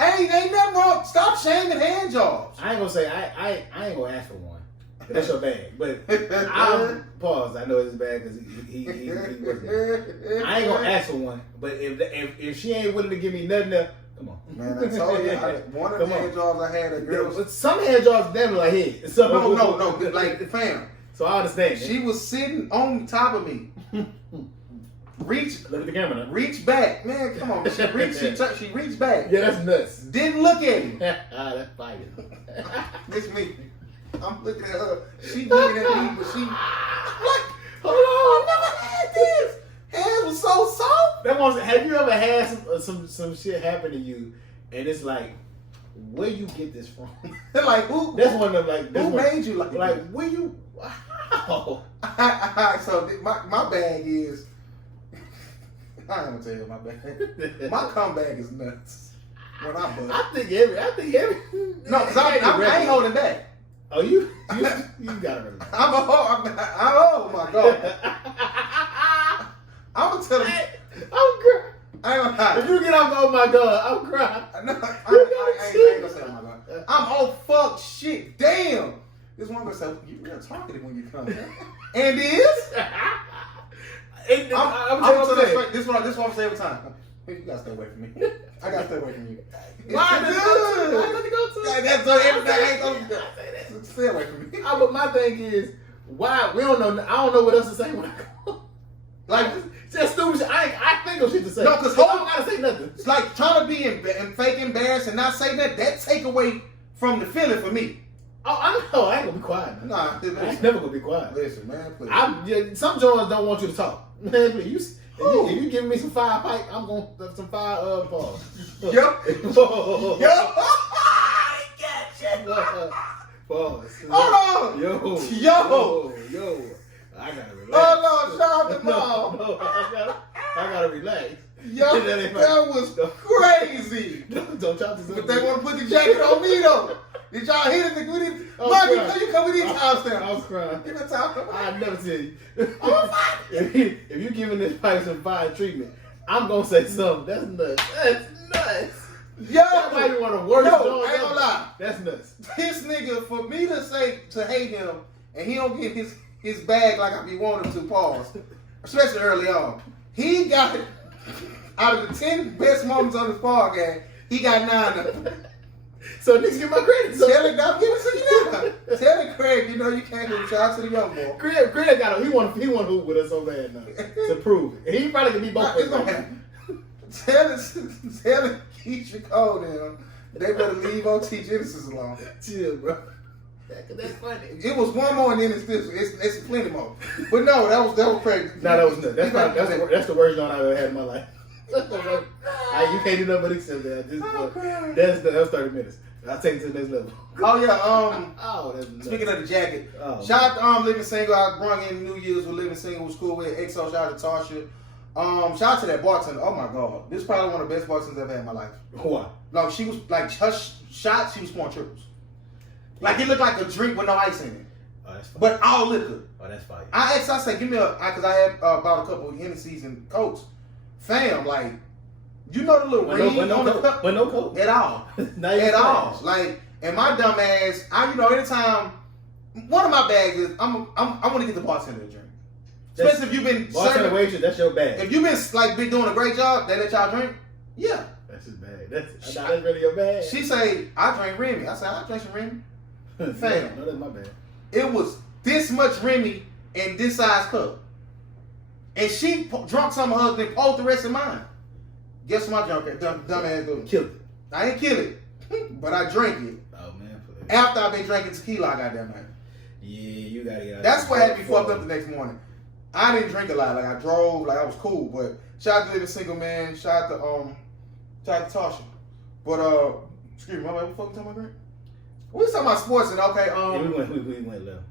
Ain't nothing wrong. Stop shaming hand jobs. I ain't gonna say I ain't gonna ask for one. That's your bag. But I'll pause. I know it's bad because he wasn't. I ain't gonna ask for one. But if she ain't willing to give me nothing else, come on. Man, I told you one of the hand jobs I had a girl. Some hand jobs damn like hey. No, like fam. So I understand. She was sitting on top of me. Look at the camera now. Reach back, man. Come on. She reached back. Yeah, that's nuts. Didn't look at him. That's fire. It's me. I'm looking at her. She looking at me, but she like, hold on. I never had this. Hands was so soft. Have you ever had some shit happen to you, and it's like, where you get this from? Like who? That's one of them. Who made you like? Like where you? Wow. So my bag is. I ain't gonna tell you my bag. My comeback is nuts. When I bust. I think every. No, cause I ain't holding back. Oh, you got it. Oh my god. I'm gonna tell him. I'm crying. I ain't gonna lie. If you get off, oh my God, I'm crying. No, I ain't gonna say oh my God. I'm oh fuck shit. Damn. This one gonna say you real talkative when you come. And is? I'm telling you straight. This is what I'm saying every time. Hey, you gotta stay away from me. I gotta stay away from you. Why It's good? good. Why not to go to? Yeah, that's so everything. I ain't gonna stay away from me. But my thing is, why we don't know? I don't know what else to say when I go. Like, just stupid shit. I think of shit to say. No, 'cause I don't gotta say nothing. it's like trying to be and fake embarrassed and not say that. That take away from the feeling for me. Oh, I know. I ain't gonna be quiet. Man. Nah, I ain't never gonna be quiet. listen, man, please. Some joints don't want you to talk. Man, please. If you giving me some fire pipe, I'm gonna some fire pause. Yup. Yup. Yup. Pause. Hold on. Yo. I gotta relax. Hold on, shout out to Paul. No, I gotta relax. Yo, that was crazy. Don't try to. But they want to put the jacket on me though. Did y'all hear it? We didn't. Mark, you come with these timestamps. I was crying. Give me a timestamp. I'd never tell you. If you giving this pipe some fire treatment, I'm gonna say something. That's nuts. That's nuts. Yo, That might be one of the worst no, joints I ain't gonna ever. lie. That's nuts. This nigga, for me to hate him, and he don't get his bag like I be wanting to, pause. Especially early on. He got, out of the 10 best moments on his ball game, he got 9 of them. So niggas give my credit. So Tell it, I'm giving it to you now. Tell it, Craig, you know you can't do. Shout out to the young boy. Greg got him. He want to hoop with us so bad now to prove it. And he probably can be both. It's gonna happen. Tell it, Keisha Cole them. They better leave OT Genesis alone. Chill, bro. That's funny. It was one more and then it's plenty more. But no, that was crazy. No, that was nuts. That's the worst joint I've ever had in my life. You can't do nothing but accept that. That was 30 minutes. I'll take it to the next level. Oh yeah, Oh, that's nuts. speaking of the jacket, Oh, shout out to Living Single. I brung in New Year's with Living Single, was cool with EXO. Shout out to Tasha. Shout out to that bartender. Oh my God, this is probably one of the best bartenders I've ever had in my life. Why? No, she was like her shot. She was pouring triples. Like it looked like a drink with no ice in it, Oh, that's fine. but all liquor. Oh, that's fine. I asked, I said, give me because I had bought a couple of Hennessy's and Cokes. Fam, like, you know the little ring on the cup? But no coke. At all. Not even At all. trash. Like, and my dumb ass, anytime, one of my bags is, I want to get the bartender a drink. Especially if you've been Bartender serving, waitress, that's your bag. if you've been doing a great job, they let y'all drink. Yeah. That's his bag. That's really your bag. She say, I drink Remy. I said, I drink some Remy. Fam. No, that's my bad. It was this much Remy in this size cup. And she drunk some of hers and pulled the rest of mine. Guess what my dumb ass doing? Killed it. I ain't kill it, but I drank it. Oh man. After I've been drinking tequila, I got that night. Yeah, you gotta get out. That's what had me fucked up the next morning. I didn't drink a lot. Like I drove, like I was cool. But shout out to Living Single, man. Shout out to Tasha. But excuse me, what the fuck we talking about, Greg? We talking about sports and okay. Yeah, we went left.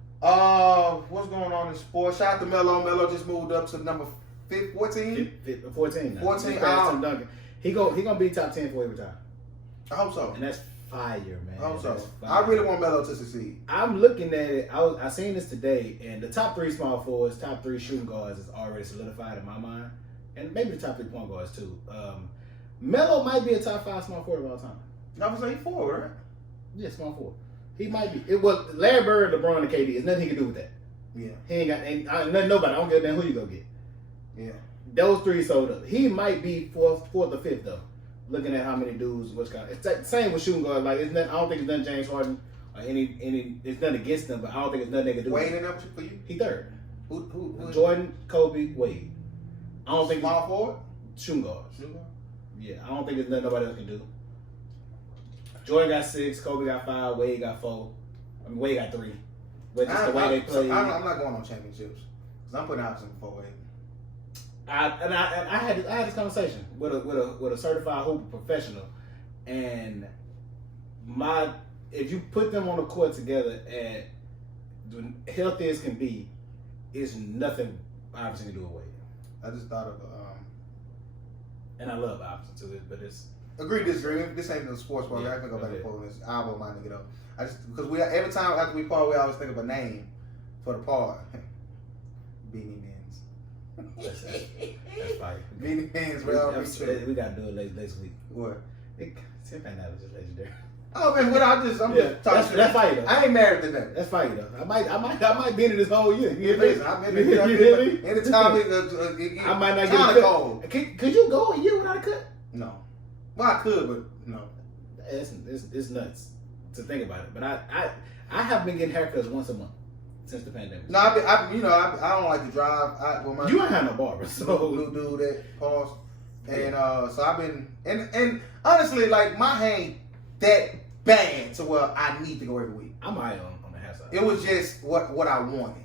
What's going on in sports? Shout out to Melo. Melo just moved up to number 14. 14. Now. 14. Duncan. He gonna be top 10 before he retire. I hope so. And that's fire, man. I hope so. That's I fire. really want Melo to succeed. I'm looking at it. I seen this today, and the top 3 small forwards, top 3 shooting guards is already solidified in my mind, and maybe the top 3 point guards too. Melo might be a top 5 small forward of all time. I was like, 4, right? Yeah, small forward. He might be. It was Larry Bird, LeBron, and KD. There's nothing he can do with that. Yeah. He ain't got nobody. I don't give a damn who you go get. Yeah. Those 3 sold up. He might be fourth or 5th though. Looking at how many dudes, what's kind. It's the same with shooting guard. Like I don't think it's nothing James Harden or any. It's nothing against them, but I don't think it's nothing they can do. Wade in there for you? He 3rd. Who? Jordan, Kobe, Wade. I don't think Small forward? shooting guards. Yeah, I don't think there's nothing nobody else can do. Jordan got 6, Kobe got 5, Wade got 4. I mean, Wade got 3. But just the way they play. I'm not going on championships. Because I'm putting out some 4 Wade. I had this conversation with a certified hooper professional, and if you put them on the court together at the healthiest can be, is nothing Iverson can do away. I just thought of And I love Iverson too, but it's agree, disagree. This ain't the sports part. Yeah, I can go back and okay. forth on this. I won't mind to get up. I just because every time after we part, we always think of a name for the part. Beanie Men's. That's fire. Beanie Man's Real Feature. We gotta do it next week. What? Tim Pan is just legendary. Oh man, what I'm just talking That's fire though. I ain't married to that. That's fire though. I might be in it this whole year. You hear me? Listen, I'm in it. You hear me? Anytime I might not get a cut. cold. Could you go a year without a cut? No. Well, I could, but no. It's nuts to think about it. But I have been getting haircuts once a month since the pandemic. No, I don't like to drive. You ain't have no barber, so new dude that pause, and so I've been and honestly, like my hair ain't that bad to where I need to go every week. I'm high on the hair side. It was just what I wanted.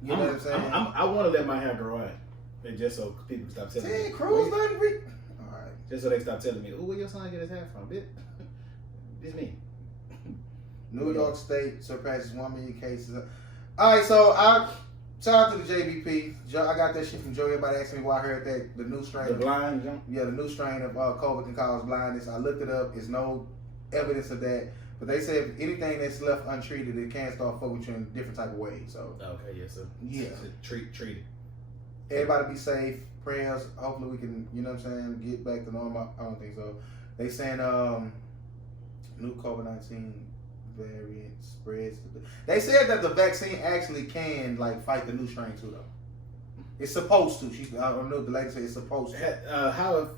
You know what I'm saying? I want to let my hair grow out, and just so people stop telling me. Cruz done re- All right. Just so they stop telling me, "Oh, where your son get his hair from?" It's me. New York State surpasses 1 million cases. All right, so shout out to the JBP. I got that shit from Joe. Everybody asking me why I heard that the new strain. The blind jump. Yeah, the new strain of COVID can cause blindness. I looked it up. There's no evidence of that. But they said anything that's left untreated, it can start fucking with you in a different type of way. So okay, yes, sir. Yeah. Treat it. Everybody be safe. Prayers. Hopefully we can, you know what I'm saying, get back to normal. I don't think so. They saying new COVID-19 variant spreads. They said that the vaccine actually can like fight the new strain too though. It's supposed to. I don't know. The lady said it's supposed to. How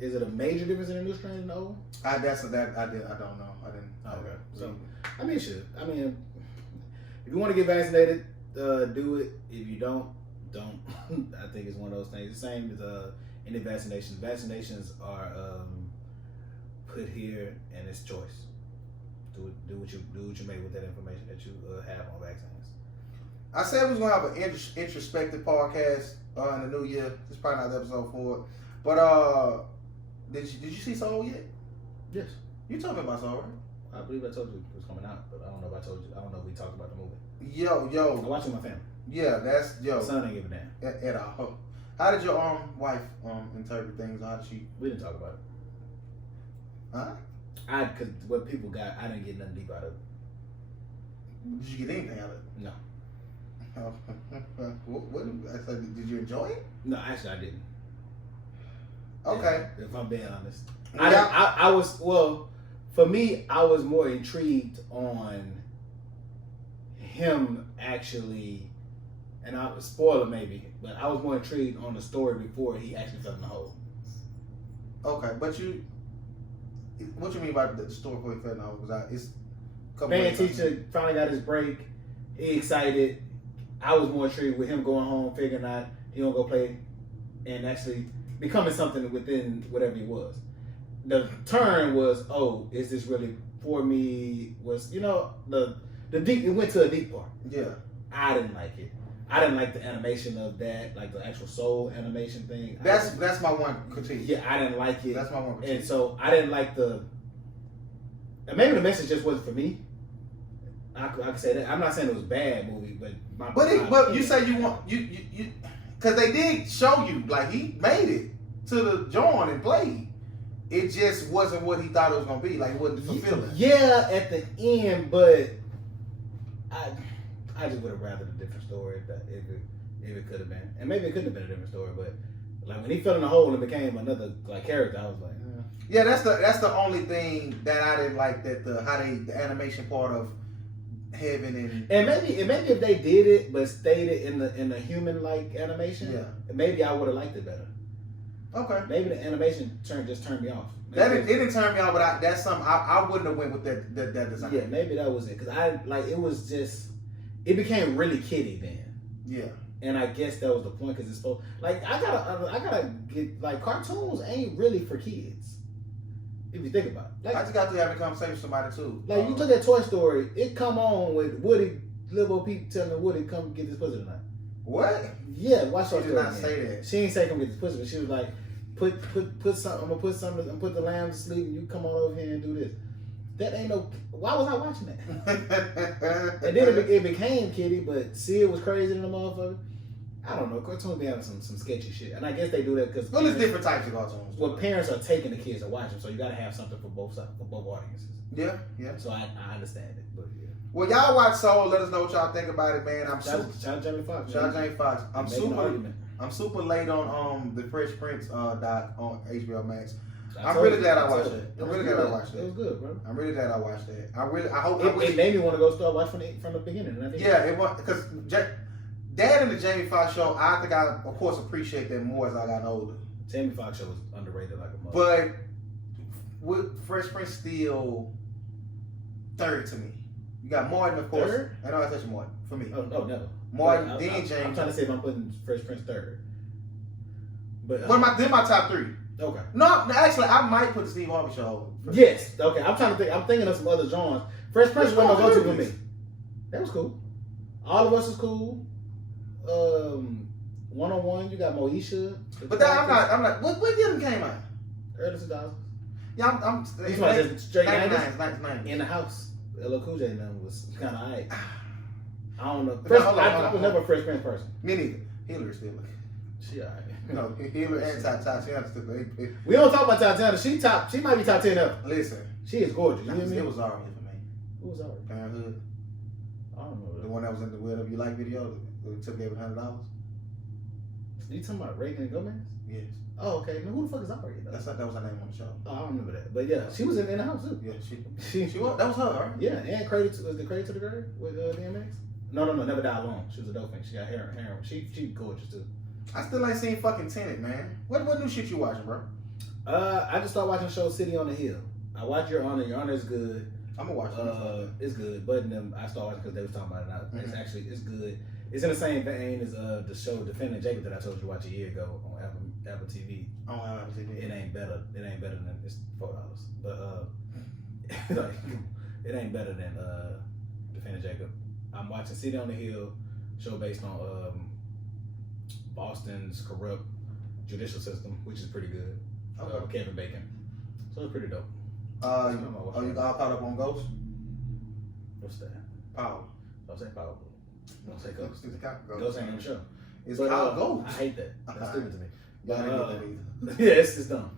is it a major difference in the new strain and the old? I don't know. I didn't. Okay. So I mean, shit. I mean, if you want to get vaccinated, do it. If you don't. I think it's one of those things. The same as any vaccinations. Vaccinations are put here, and it's choice. Do what you may with that information that you have on vaccines. I said we was gonna have an introspective podcast in the new year. This is probably not episode 4, but did you see Soul yet? Yes. You told me about Soul, right? I believe I told you it was coming out, but I don't know if I told you. I don't know if we talked about the movie. Yo. I watched it with my family. Yeah, that's yo. My son ain't give a damn at all. How did your wife interpret things? How did she? We didn't talk about it. Huh? Cause what people got, I didn't get nothing deep out of it. Did you get anything out of it? No. What did you enjoy it? No, actually, I didn't. Okay. If I'm being honest, Yeah. I was for me, I was more intrigued on him actually, and I was spoiler maybe, but I was more intrigued on the story before he actually fell in the hole. Okay, but what you mean by the story before he fell in the hole? Because it's Band teacher finally got his break. He excited. I was more intrigued with him going home, figuring out he gonna go play, and actually becoming something within whatever he was. The turn was, oh, is this really for me? Was the deep? It went to a deep part. Yeah. I didn't like it. I didn't like the animation of that, like the actual soul animation thing. That's my one critique. Yeah, I didn't like it. That's my one critique. And so I didn't like and maybe the message just wasn't for me. I could say that. I'm not saying it was a bad movie, but but you say you want you because they did show you like he made it to the joint and played. It just wasn't what he thought it was gonna be. Like it wasn't fulfilling. Yeah, at the end, but I just would have rather a different story if it could have been, and maybe it couldn't have been a different story. But like when he fell in the hole and became another like character, I was like, yeah, that's the only thing that I didn't like, that the animation part of heaven and maybe if they did it but stayed it in the human like animation, maybe I would have liked it better. Okay. Maybe the animation just turned me off. It didn't turn me off, but that's something I wouldn't have went with that design. Yeah, maybe that was it, because it was just, it became really kiddie then. Yeah. And I guess that was the point, because it's supposed, like, I gotta get, like, cartoons ain't really for kids. If you think about it. Like, I just got to have a conversation with somebody too. Like, you look at Toy Story, it come on with Woody, little Pete telling Woody, come get this pussy tonight. What? Yeah, watch Toy Story. She did not say that. She ain't say come get this pussy, but she was like, put something, I'm gonna put the lamb to sleep, and you come on over here and do this. That ain't no, why was I watching that? And then it became kiddie, but Sid was crazy in the motherfucker. I don't know. Cartoons be having some sketchy shit, and I guess they do that because Well, there's different types of cartoons. well, parents are taking the kids and watching, so you got to have something for both sides, for both audiences. Yeah. So I understand it, but yeah. Well, y'all watch Soul. Let us know what y'all think about it, man. Shout out Jamie Foxx. Shout out Jamie Foxx. Argument. I'm super late on the Fresh Prince doc on HBO Max. I I'm told really you, glad I I told watched you. it. I'm really glad I watched It was it. good, bro. I'm really glad I watched that. I hope. It made me want to go start watching from the beginning. And I did. Yeah, it was because Dad and the Jamie Foxx show. I think I of course appreciate that more as I got older. Jamie Foxx show was underrated like a mother. But with Fresh Prince still third to me. You got Martin, of course. Third? I know I touched Martin for me. Oh no, never. Martin, I'm then James. I'm trying to say if I'm putting Fresh Prince third. But Then my top three. okay. No, actually, I might put the Steve Harvey show. Yes. Okay. I'm trying to think. I'm thinking of some other genres. Fresh Prince was no go to with me. That was cool. All of Us is cool. 101. You got Moesha. But that, I'm not. What year it came out? Early 2000s. Yeah, I'm He's like just straight 99, 90s. 99. In the house. LL Cool J number was kind of alright. I don't know. But Fresh, hold on, I was never a Fresh Prince person. Me neither. Hillary still. She alright. No, Hillary and Tatiana still. We don't talk about Tatiana. She might be top 10 ever. Listen, She is gorgeous. You hear me? it was already for me. Who was alright? Parenthood, I don't know. the one that was in the Whatever You Like video, that took every $100. You talking about Reagan Gomez? Yes, Oh, okay. Now, who the fuck is Ari? that was her name on the show. Oh, I don't remember that. But yeah, she was in the house too. Yeah, she was. That was her, right? Yeah, and Cradle to the Grave with DMX. No, Never Die Alone. She was a dope thing. She got heroin. She gorgeous too. I still ain't seen fucking Tenet, man. What new shit you watching, bro? I just started watching the show City on the Hill. I watched Your Honor. Your Honor is good. I'm gonna watch it. It's good. But I started watching because they was talking about it. Now. It's good. It's in the same vein as the show Defending Jacob that I told you to watch a year ago on Apple TV. I don't have TV. It ain't better. It ain't better than it's $4. But like, it ain't better than Defending Jacob. I'm watching City on the Hill, show based on Boston's corrupt judicial system, which is pretty good. Okay. Kevin Bacon. So it's pretty dope. You all caught up on Ghost? What's that? Power. Don't say Power. Don't say Ghost. It's called Ghost. Ghost ain't on the show. It's But, called Ghost. I hate that. That's stupid to me. Y'all But, ain't know that either. yeah, it's just dumb.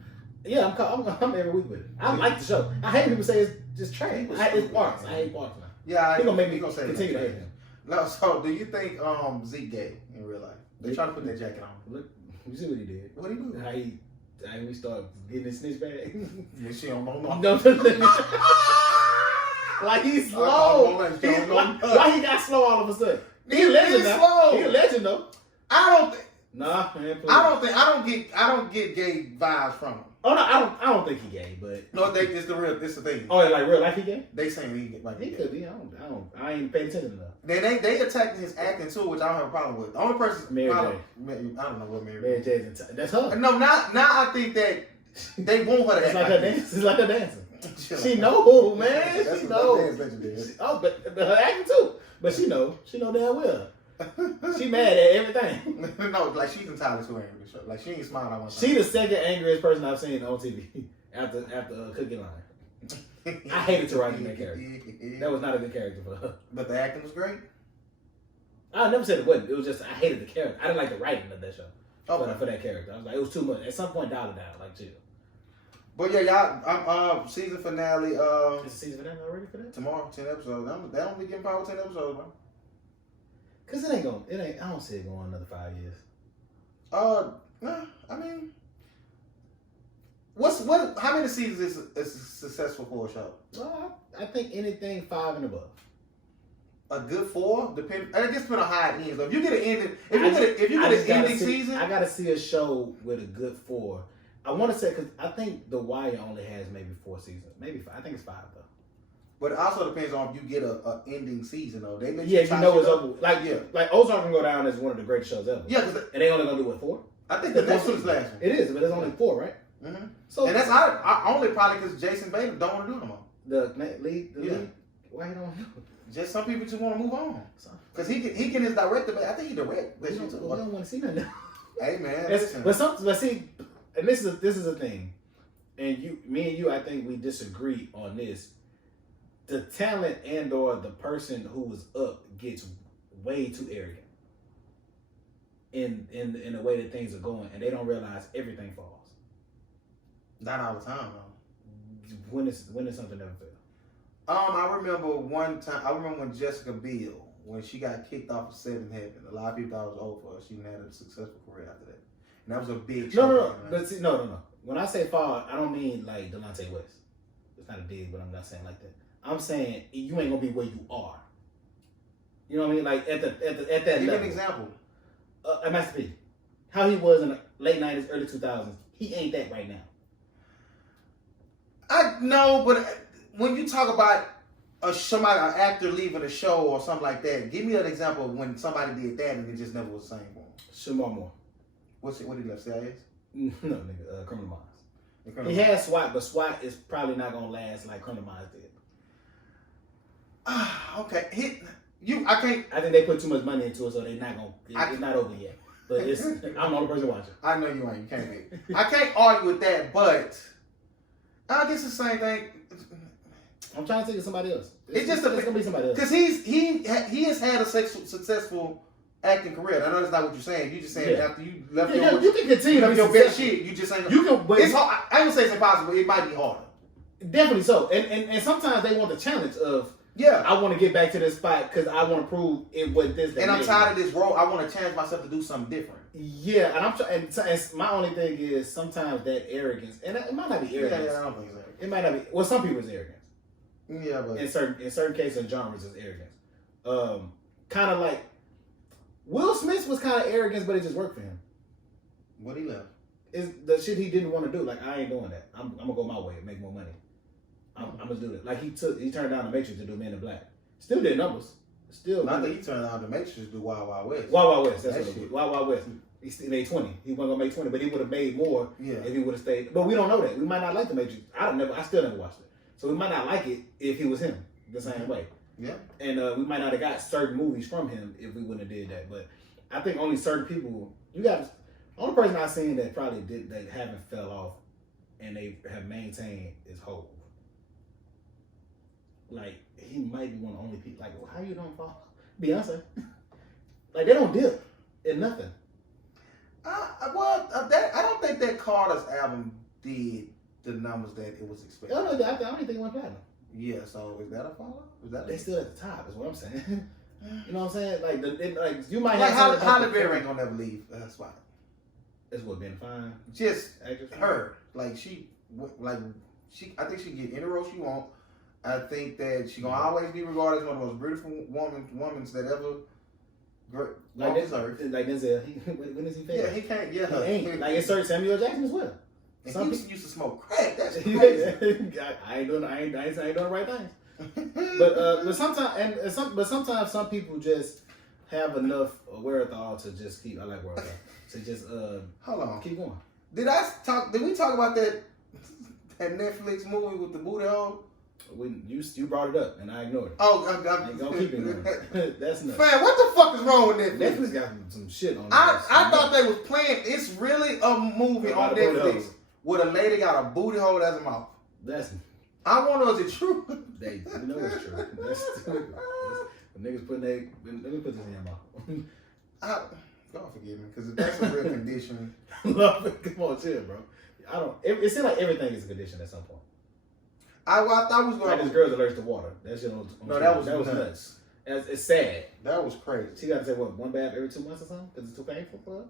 Yeah, I'm every week with it. I like the show. I hate people say it's just trash. It's Parks. I hate Parks now. Yeah, He gonna make me he say continue to that. hate him. No, so do you think Zeke gay in real life? They trying to put that jacket on. Look, you see what he did. What he do? How we start getting his snitch bag. Yeah, she don't know. Like he's I slow. don't know. Why he got slow all of a sudden? He a He legend is now. slow. He a legend though. I don't think. Nah, man. Please. I don't get gay vibes from him. Oh no, I don't think he gay, but No, it's the thing. oh, like real life he gay. They saying he like He gay. could be. I ain't paying attention enough. They attacked his acting too, which I don't have a problem with. The only person Mary I don't know what Mary. Mary J's that's her. No, now I think that they want her to It's act like her this. dance. It's like her dancing. Shit She like know, man. that. She know. That's Oh, but her acting too. But she know damn well. She mad at everything. No, like she's entirely too angry. Like she ain't smiling at one She the second angriest person I've seen on TV after Cookie Line. I hated Taraji in that character. That was not a good character for her. But the acting was great. I never said it wasn't. It was just I hated the character. I didn't like the writing of that show Okay. for that character. I was like, it was too much. At some point, dial it down. Like, chill. But yeah, y'all, season finale, Is the season finale already for that? tomorrow, 10 episodes. They don't be getting power 10 episodes, man. Cause it ain't. I don't see it going another 5 years. Nah, I mean, how many seasons is successful for a show? Well, I think anything 5 and above. A good 4? I guess depending on how it ends. Though. If you get an ending, if you I get just an gotta ending see- season, I gotta see a show with a good 4. I want to say because I think The Wire only has maybe 4 seasons, maybe 5. I think it's 5 though. but it also depends on if you get a ending season. Though they let Yeah, you try know shit it's up. over. Like Yeah. like Ozark can go down as one of the greatest shows ever. Yeah, because And they only gonna do what 4? I think the next one is the last one. It is, but it's only 4, right? Mm-hmm. So And that's I only probably because Jason Bateman don't want to do it no more. the lead. Yeah. Why he don't? Just some people just want to move on. So, Because he can his director, but I think he direct that we shit don't too. want to see nothing. Hey man, It's- listen. but see, and this is a thing, and me and you, I think we disagree on this. The talent and/or the person who is up gets way too arrogant. in the way that things are going, and they don't realize everything falls. Not all the time though. When is something never fail? I remember one time. I remember when Jessica Biel, when she got kicked off of Seventh Heaven. A lot of people thought it was over for her. She didn't have a successful career after that, and that was a big. No. But see, no. When I say fall, I don't mean like Delonte West. It's not a dig, but I'm not saying like that. I'm saying you ain't gonna be where you are. You know what I mean? Like at that Give level. me an example. Master P. How he was in the late 90s, early 2000s. He ain't that right now. I know, but when you talk about an actor leaving a show or something like that, give me an example of when somebody did that and it just never was the same for him. Shamar Moore. What he left? CIS? No, nigga. Criminal Minds. He Minds. had SWAT, but SWAT is probably not gonna last like Criminal Minds did. Okay. I can't. I think they put too much money into it, so they're not gonna. It's not over yet. But it's. I'm the only person watching. I know you ain't. You can't be. I can't argue with that, but I guess it's the same thing. I'm trying to think of somebody else. It's gonna be somebody else. Because he has had a successful acting career. I know that's not what you're saying. You just saying after you left you can continue to be your best successful. shit. You just saying You can. it's hard. I ain't gonna say it's impossible. It might be harder. Definitely so. And sometimes they want the challenge of. Yeah. I want to get back to this spot because I want to prove it was this. And I'm tired of this role. I want to challenge myself to do something different. Yeah, and I'm trying. And my only thing is sometimes that arrogance, and it might not be arrogance. Yeah, I don't think so. It might not be. Well, some people's arrogance. Yeah, but In certain cases and genres is arrogance. Kind of like Will Smith was kind of arrogance, but it just worked for him. what he left. Is the shit he didn't want to do. Like I ain't doing that. I'm gonna go my way and make more money. I'm gonna do it. Like he turned down the Matrix to do Men in Black. Still did numbers. Still. I think he turned out the Matrix to do Wild Wild West. Wild Wild West. That's That what it shit. was. Wild Wild West. He made 20. He wasn't gonna make 20, but he would have made more Yeah. if he would have stayed. But we don't know that. We might not like the Matrix. I still never watched it. So we might not like it if he was him the same way. Yeah. And we might not have got certain movies from him if we wouldn't have did that. But I think only certain people. Only person I've seen that probably that haven't fell off and they have maintained is Hov. Like he might be one of the only people. Like, well, how you don't fall? Beyonce. Like they don't dip in nothing. I don't think that Carter's album did the numbers that it was expected. I don't even think it went platinum. Yeah, so is that a follow? Is that They still at the top, is what I'm saying. You know what I'm saying? Like you might like have Halle Berry ain't gonna never leave that spot. That's what been fine. Just Actress. her, I think she get any role she want. I think that she gonna always be regarded as one of the most beautiful women that ever Like walked this earth. Like Denzel. When is he famous? Yeah, he can't. Yeah, He ain't. Like insert Samuel Jackson as well. and Some he people- used to smoke crack. That's crazy. I ain't doing the right things. But sometimes some people just have enough wherewithal to just keep. I like wherewithal to just Hold on. keep going. Did we talk about that Netflix movie with the booty hole? When you brought it up and I ignored it. Oh, I'm gonna keep ignoring it. That's nuts. Man, what the fuck is wrong with Netflix? Netflix got some shit on. I thought they was playing. It's really a movie on About a booty Netflix hole. where a lady got a booty hole as a mouth. That's I want to know, is it true? they. You know it's true. That's stupid. The niggas putting let me put this in your mouth. God forgive me, because that's a real condition. Love it. Come on, chill, bro. I don't. It seems like everything is a condition at some point. I thought we was Like going. this girl's allergic to water. That shit on No, that was nuts. nuts. It's sad. That was crazy. She got to say what, one bath every 2 months or something because it's too painful for her.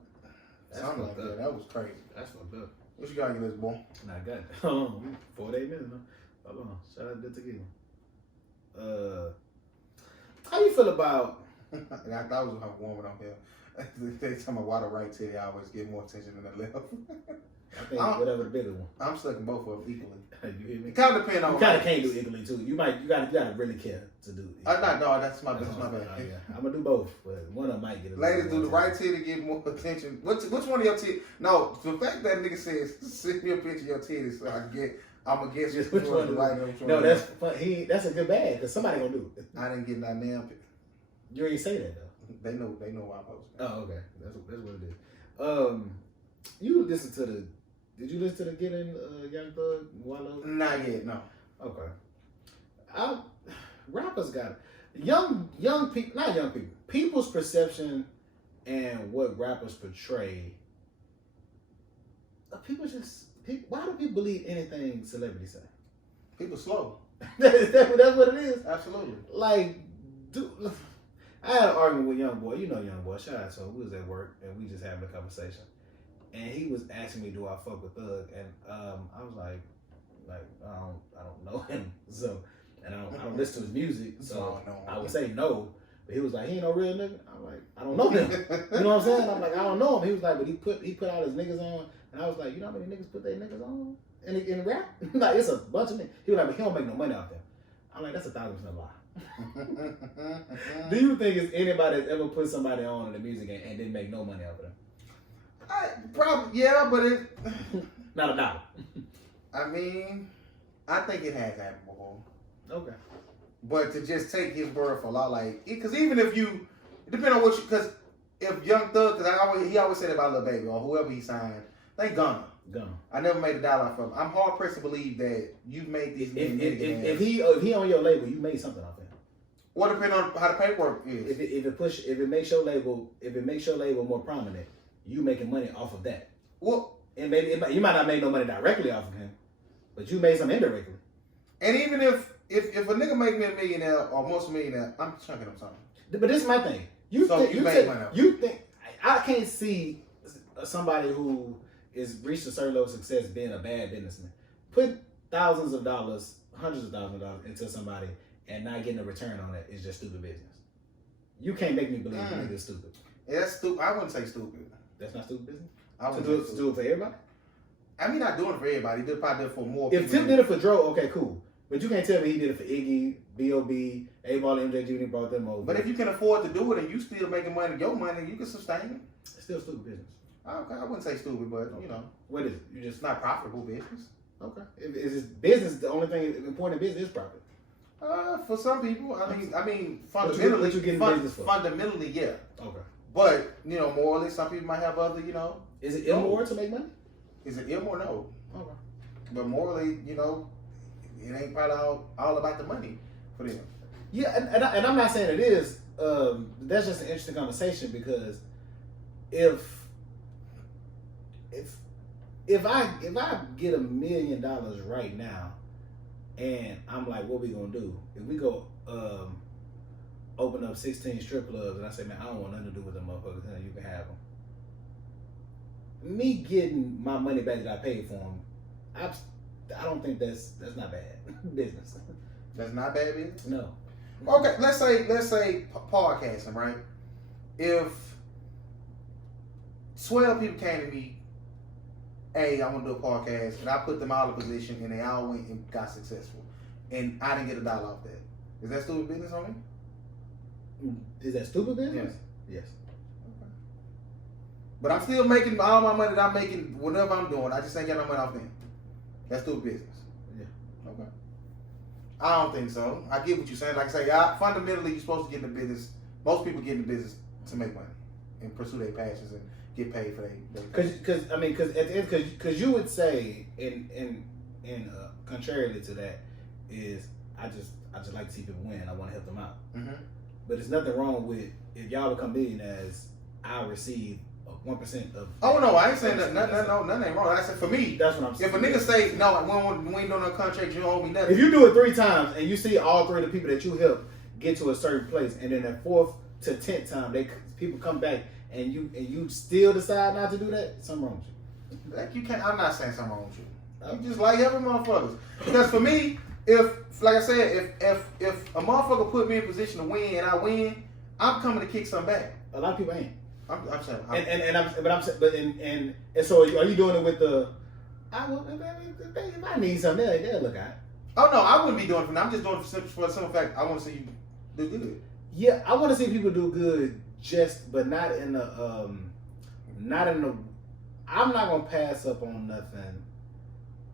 That's Something like fucked that. up. That was crazy. That's fucked up. What you got in this boy? Nah, I got it. Hold on, 4 to 8 minutes now. Hold on. Shout out to Tequila. How you feel about? I thought it was a woman on here. They tell me why the right titty always get more attention than the left. I think whatever the bigger one. I'm sucking both of them equally. You hear me? It kind of depends on. You kind of can't do equally too. You gotta really care to do it. No, that's my bad. Yeah. I'm gonna do both, but one of them might get. Ladies, do the right titty get more attention? Which one of your titties? No, the fact that nigga says send me a picture of your titties so I can get. I'm gonna guess Just which which one one? the right and which one. No, the that's left. fun. That's a good bag because somebody gonna do it. I didn't get that damn picture. You already say that though. They know why I posted. Oh, okay. That's what it is. You listen to the? Did you listen to the Get In Young Thug Wallow? Not yet, no. Okay. Rappers got it. Young people, not young people. People's perception and what rappers portray, why do people believe anything celebrities say? People slow. that's what it is. Absolutely. Like, dude, I had an argument with Young Boy. You know Young Boy. Shout out to him. We was at work and we just having a conversation. And he was asking me, do I fuck with Thug? And I was like I don't know him. So, and I don't listen to his music. So I would say no. But he was like, he ain't no real nigga. I'm like, I don't know him. You know what I'm saying? I'm like, I don't know him. He was like, but he put all his niggas on. And I was like, you know how many niggas put their niggas on in rap? Like, it's a bunch of niggas. He was like, but he don't make no money off them. I'm like, that's 1,000% lie. Do you think it's anybody that's ever put somebody on in the music and didn't make no money off of them? Probably, yeah, but it. Not a dollar. I mean, I think it has happened before. Okay. But to just take his word for a lot, like, because even if you, depending on what you, because if Young Thug, because he always said about Lil Baby or whoever he signed, they gonna. I never made a dollar off of him. I'm hard pressed to believe that you've made these if he on your label, you made something off him. Well, depending on how the paperwork is. If it makes your label more prominent, you making money off of that. Well, and maybe you might not make no money directly off of him, but you made some indirectly. And even if a nigga make me a millionaire or multi-millionaire, I'm chunking him something. But this is my thing. You think I can't see somebody who is reached a certain level of success being a bad businessman. Put thousands of dollars, hundreds of thousands of dollars into somebody and not getting a return on that is just stupid business. You can't make me believe that it's stupid. Yeah, that's stupid. I wouldn't say stupid. That's not stupid business? To do it for everybody? I mean, not doing it for everybody. He probably did it for more people. If Tip did it for Dro, okay, cool. But you can't tell me he did it for Iggy, B.O.B., A-Ball, MJG, and he brought them over. But if you can afford to do it and you still making money, your money, you can sustain it. It's still stupid business. Okay, I wouldn't say stupid, but you know. What is it? You just not profitable business. Okay. Is this business the only thing important in business is profit? For some people, I mean, fundamentally, what you getting business for? Fundamentally, yeah. Okay. But you know, morally, some people might have other, you know. Is it immoral to make money? Is it immoral? No. Okay. But morally, you know, it ain't probably all about the money for them. Yeah, and I'm not saying it is. That's just an interesting conversation because if I get $1 million right now, and I'm like, what we gonna do? If we go open up 16 strip clubs, and I say, man, I don't want nothing to do with them motherfuckers. You can have them. Me getting my money back that I paid for them, I don't think that's not bad business. That's not bad business? No. Okay, let's say podcasting, right? If 12 people came to me, hey, I want to do a podcast, and I put them all in position, and they all went and got successful, and I didn't get a dollar off that. Is that stupid business on me? Is that stupid business? Yes. Okay. But I'm still making all my money that I'm making, whatever I'm doing. I just ain't got no money off them. That's stupid business. Yeah. Okay. I don't think so. I get what you're saying. Like I say, fundamentally, you're supposed to get in the business. Most people get in the business to make money and pursue their passions and get paid for their Because at the end, because you would say, in contrarily to that, is I just like to see people win. I want to help them out. Mm-hmm. But there's nothing wrong with if y'all become millionaires, I'll receive 1% of. Oh no, I ain't saying that. Nothing ain't wrong. I said for me, that's what I'm saying. If a nigga say no, we ain't doing no contract, you don't owe me nothing. If you do it 3 times and you see all 3 of the people that you help get to a certain place, and then that 4th to 10th time people come back and you still decide not to do that, something wrong with you. Like you can't. I'm not saying something wrong with you. You just like helping motherfuckers. Because for me, like I said, if a motherfucker put me in position to win and I win, I'm coming to kick something back. A lot of people ain't. I'm saying. So are you doing it with the? If I need something, they'll look at it. Oh no, I wouldn't be doing it for them. I'm just doing it for the simple fact I want to see you do good. Yeah, I want to see people do good, but not in the I'm not gonna pass up on nothing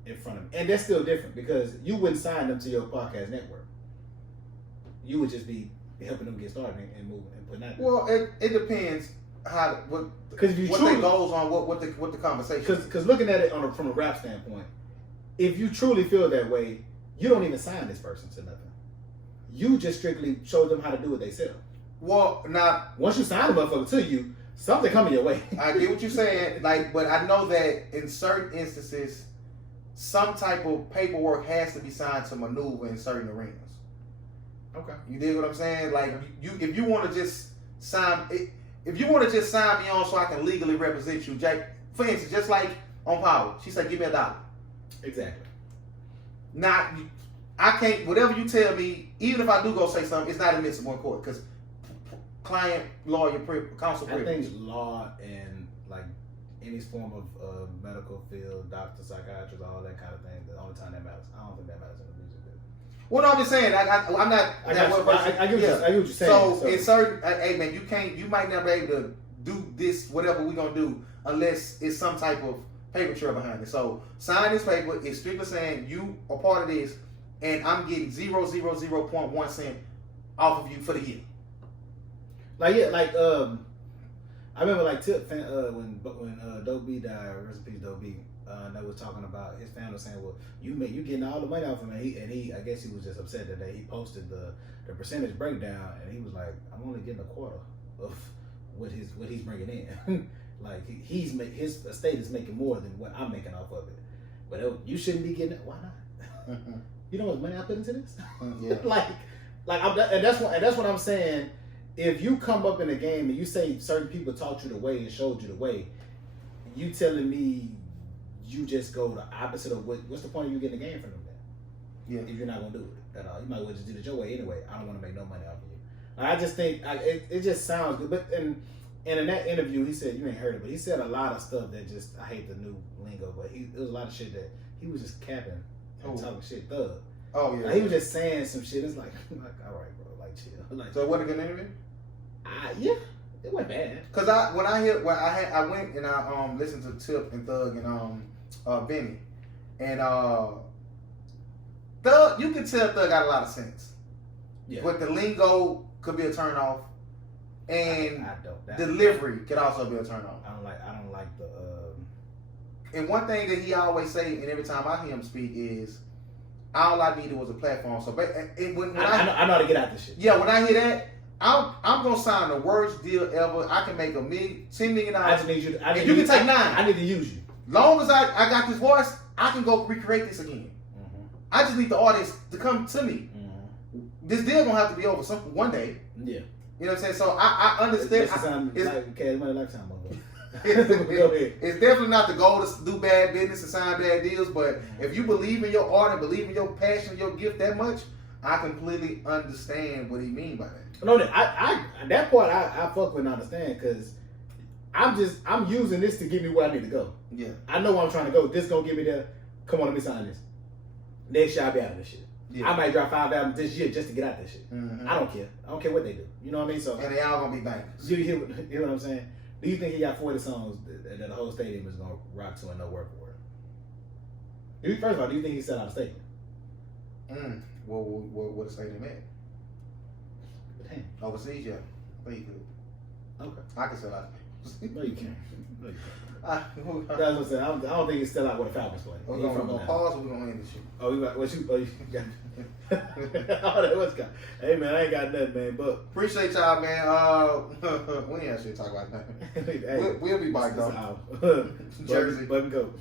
in front of me, and that's still different because you wouldn't sign them to your podcast network. You would just be helping them get started and moving and putting out there. Well, it depends what their goals on what the conversation. Because looking at it from a rap standpoint, if you truly feel that way, you don't even sign this person to nothing. You just strictly show them how to do it themselves. Well, not once you sign a motherfucker to you, something coming your way. I get what you're saying, like, but I know that in certain instances, some type of paperwork has to be signed to maneuver in certain arenas. Okay. You dig what I'm saying? Like, if you want to just sign, if you want to just sign me on so I can legally represent you, Jake. For instance, just like on Power, she said, "Give me $1." Exactly. Not, I can't. Whatever you tell me, even if I do go say something, it's not admissible in court because client, lawyer, counsel I privilege. think law and like any form of medical field, doctor, psychiatrist, all that kind of thing. The only time that matters. I don't think that matters in the music business. Well, no, I'm just saying. I'm not. I get what you're saying. So in certain, hey man, you might not be able to do this, whatever we're gonna do, unless it's some type of paper trail behind it. So sign this paper. It's strictly saying you are part of this, and I'm getting 0.1 cent off of you for the year. Like I remember like Tip when Dope B died, rest in peace Dope B. They was talking about his family saying, "Well, you getting all the money off of him." And he I guess he was just upset that he posted the percentage breakdown, and he was like, "I'm only getting a quarter of what he's bringing in." Like his estate is making more than what I'm making off of it. But you shouldn't be getting it. Why not? You know what money I put into this? Yeah. and that's what I'm saying. If you come up in a game and you say certain people taught you the way and showed you the way, you telling me you just go the opposite of what's the point of you getting a game from them then? Yeah. If you're not gonna do it at all, you might as well just do it your way anyway. I don't want to make no money off of you. I just think it just sounds good. But and in that interview, he said you ain't heard it, but he said a lot of stuff that just I hate the new lingo, but it was a lot of shit that he was just capping and talking shit thug. Oh yeah. Like, he was just saying some shit. It's like all right, bro, like chill. Like, So what a good interview. yeah, it wasn't bad. Cause I went and I listened to Tip and Thug and Benny, and Thug, you can tell Thug got a lot of sense. Yeah. But the lingo could be a turn off, and I don't. delivery could also be a turn off. I don't like the. And one thing that he always say, and every time I hear him speak, is all I needed was a platform. So when I know how to get out this shit. Yeah, when I hear that, I'm gonna sign the worst deal ever. I can make $10 million. I just need you. You can take 9. I need to use you. Long as I got this voice, I can go recreate this again. Mm-hmm. I just need the audience to come to me. Mm-hmm. This deal gonna have to be over one day. Yeah. You know what I'm saying? So I understand. It's like Cash Money Lifetime, motherfucker. It's definitely not the goal to do bad business and sign bad deals, but if you believe in your art and believe in your passion, your gift that much, I completely understand what he mean by that. No, I that part I fuck with and understand because I'm using this to get me where I need to go. Yeah. I know where I'm trying to go. This gonna get me there. Come on, let me sign this. Next year I'll be out of this shit. Yeah. I might drop 5 albums this year just to get out this shit. Mm-hmm. I don't care. I don't care what they do. You know what I mean? So and they all gonna be bangers. You hear what I'm saying? Do you think he got 40 songs that the whole stadium is gonna rock to and no word for word? First of all, do you think he set out a statement? Well, what a stadium at? Damn. Overseas, yeah. I think you could. Okay. I can sell out. No, you can't. No, you can't. That's what I'm saying. I don't think he's still out with the Falcons play. We're gonna pause or we're gonna end this shit. Oh, you got what you got? Oh, that was got. Hey man, I ain't got nothing, man. But appreciate y'all, man. We ain't shit to talk about that. Hey, we'll be back though. Jersey, button go.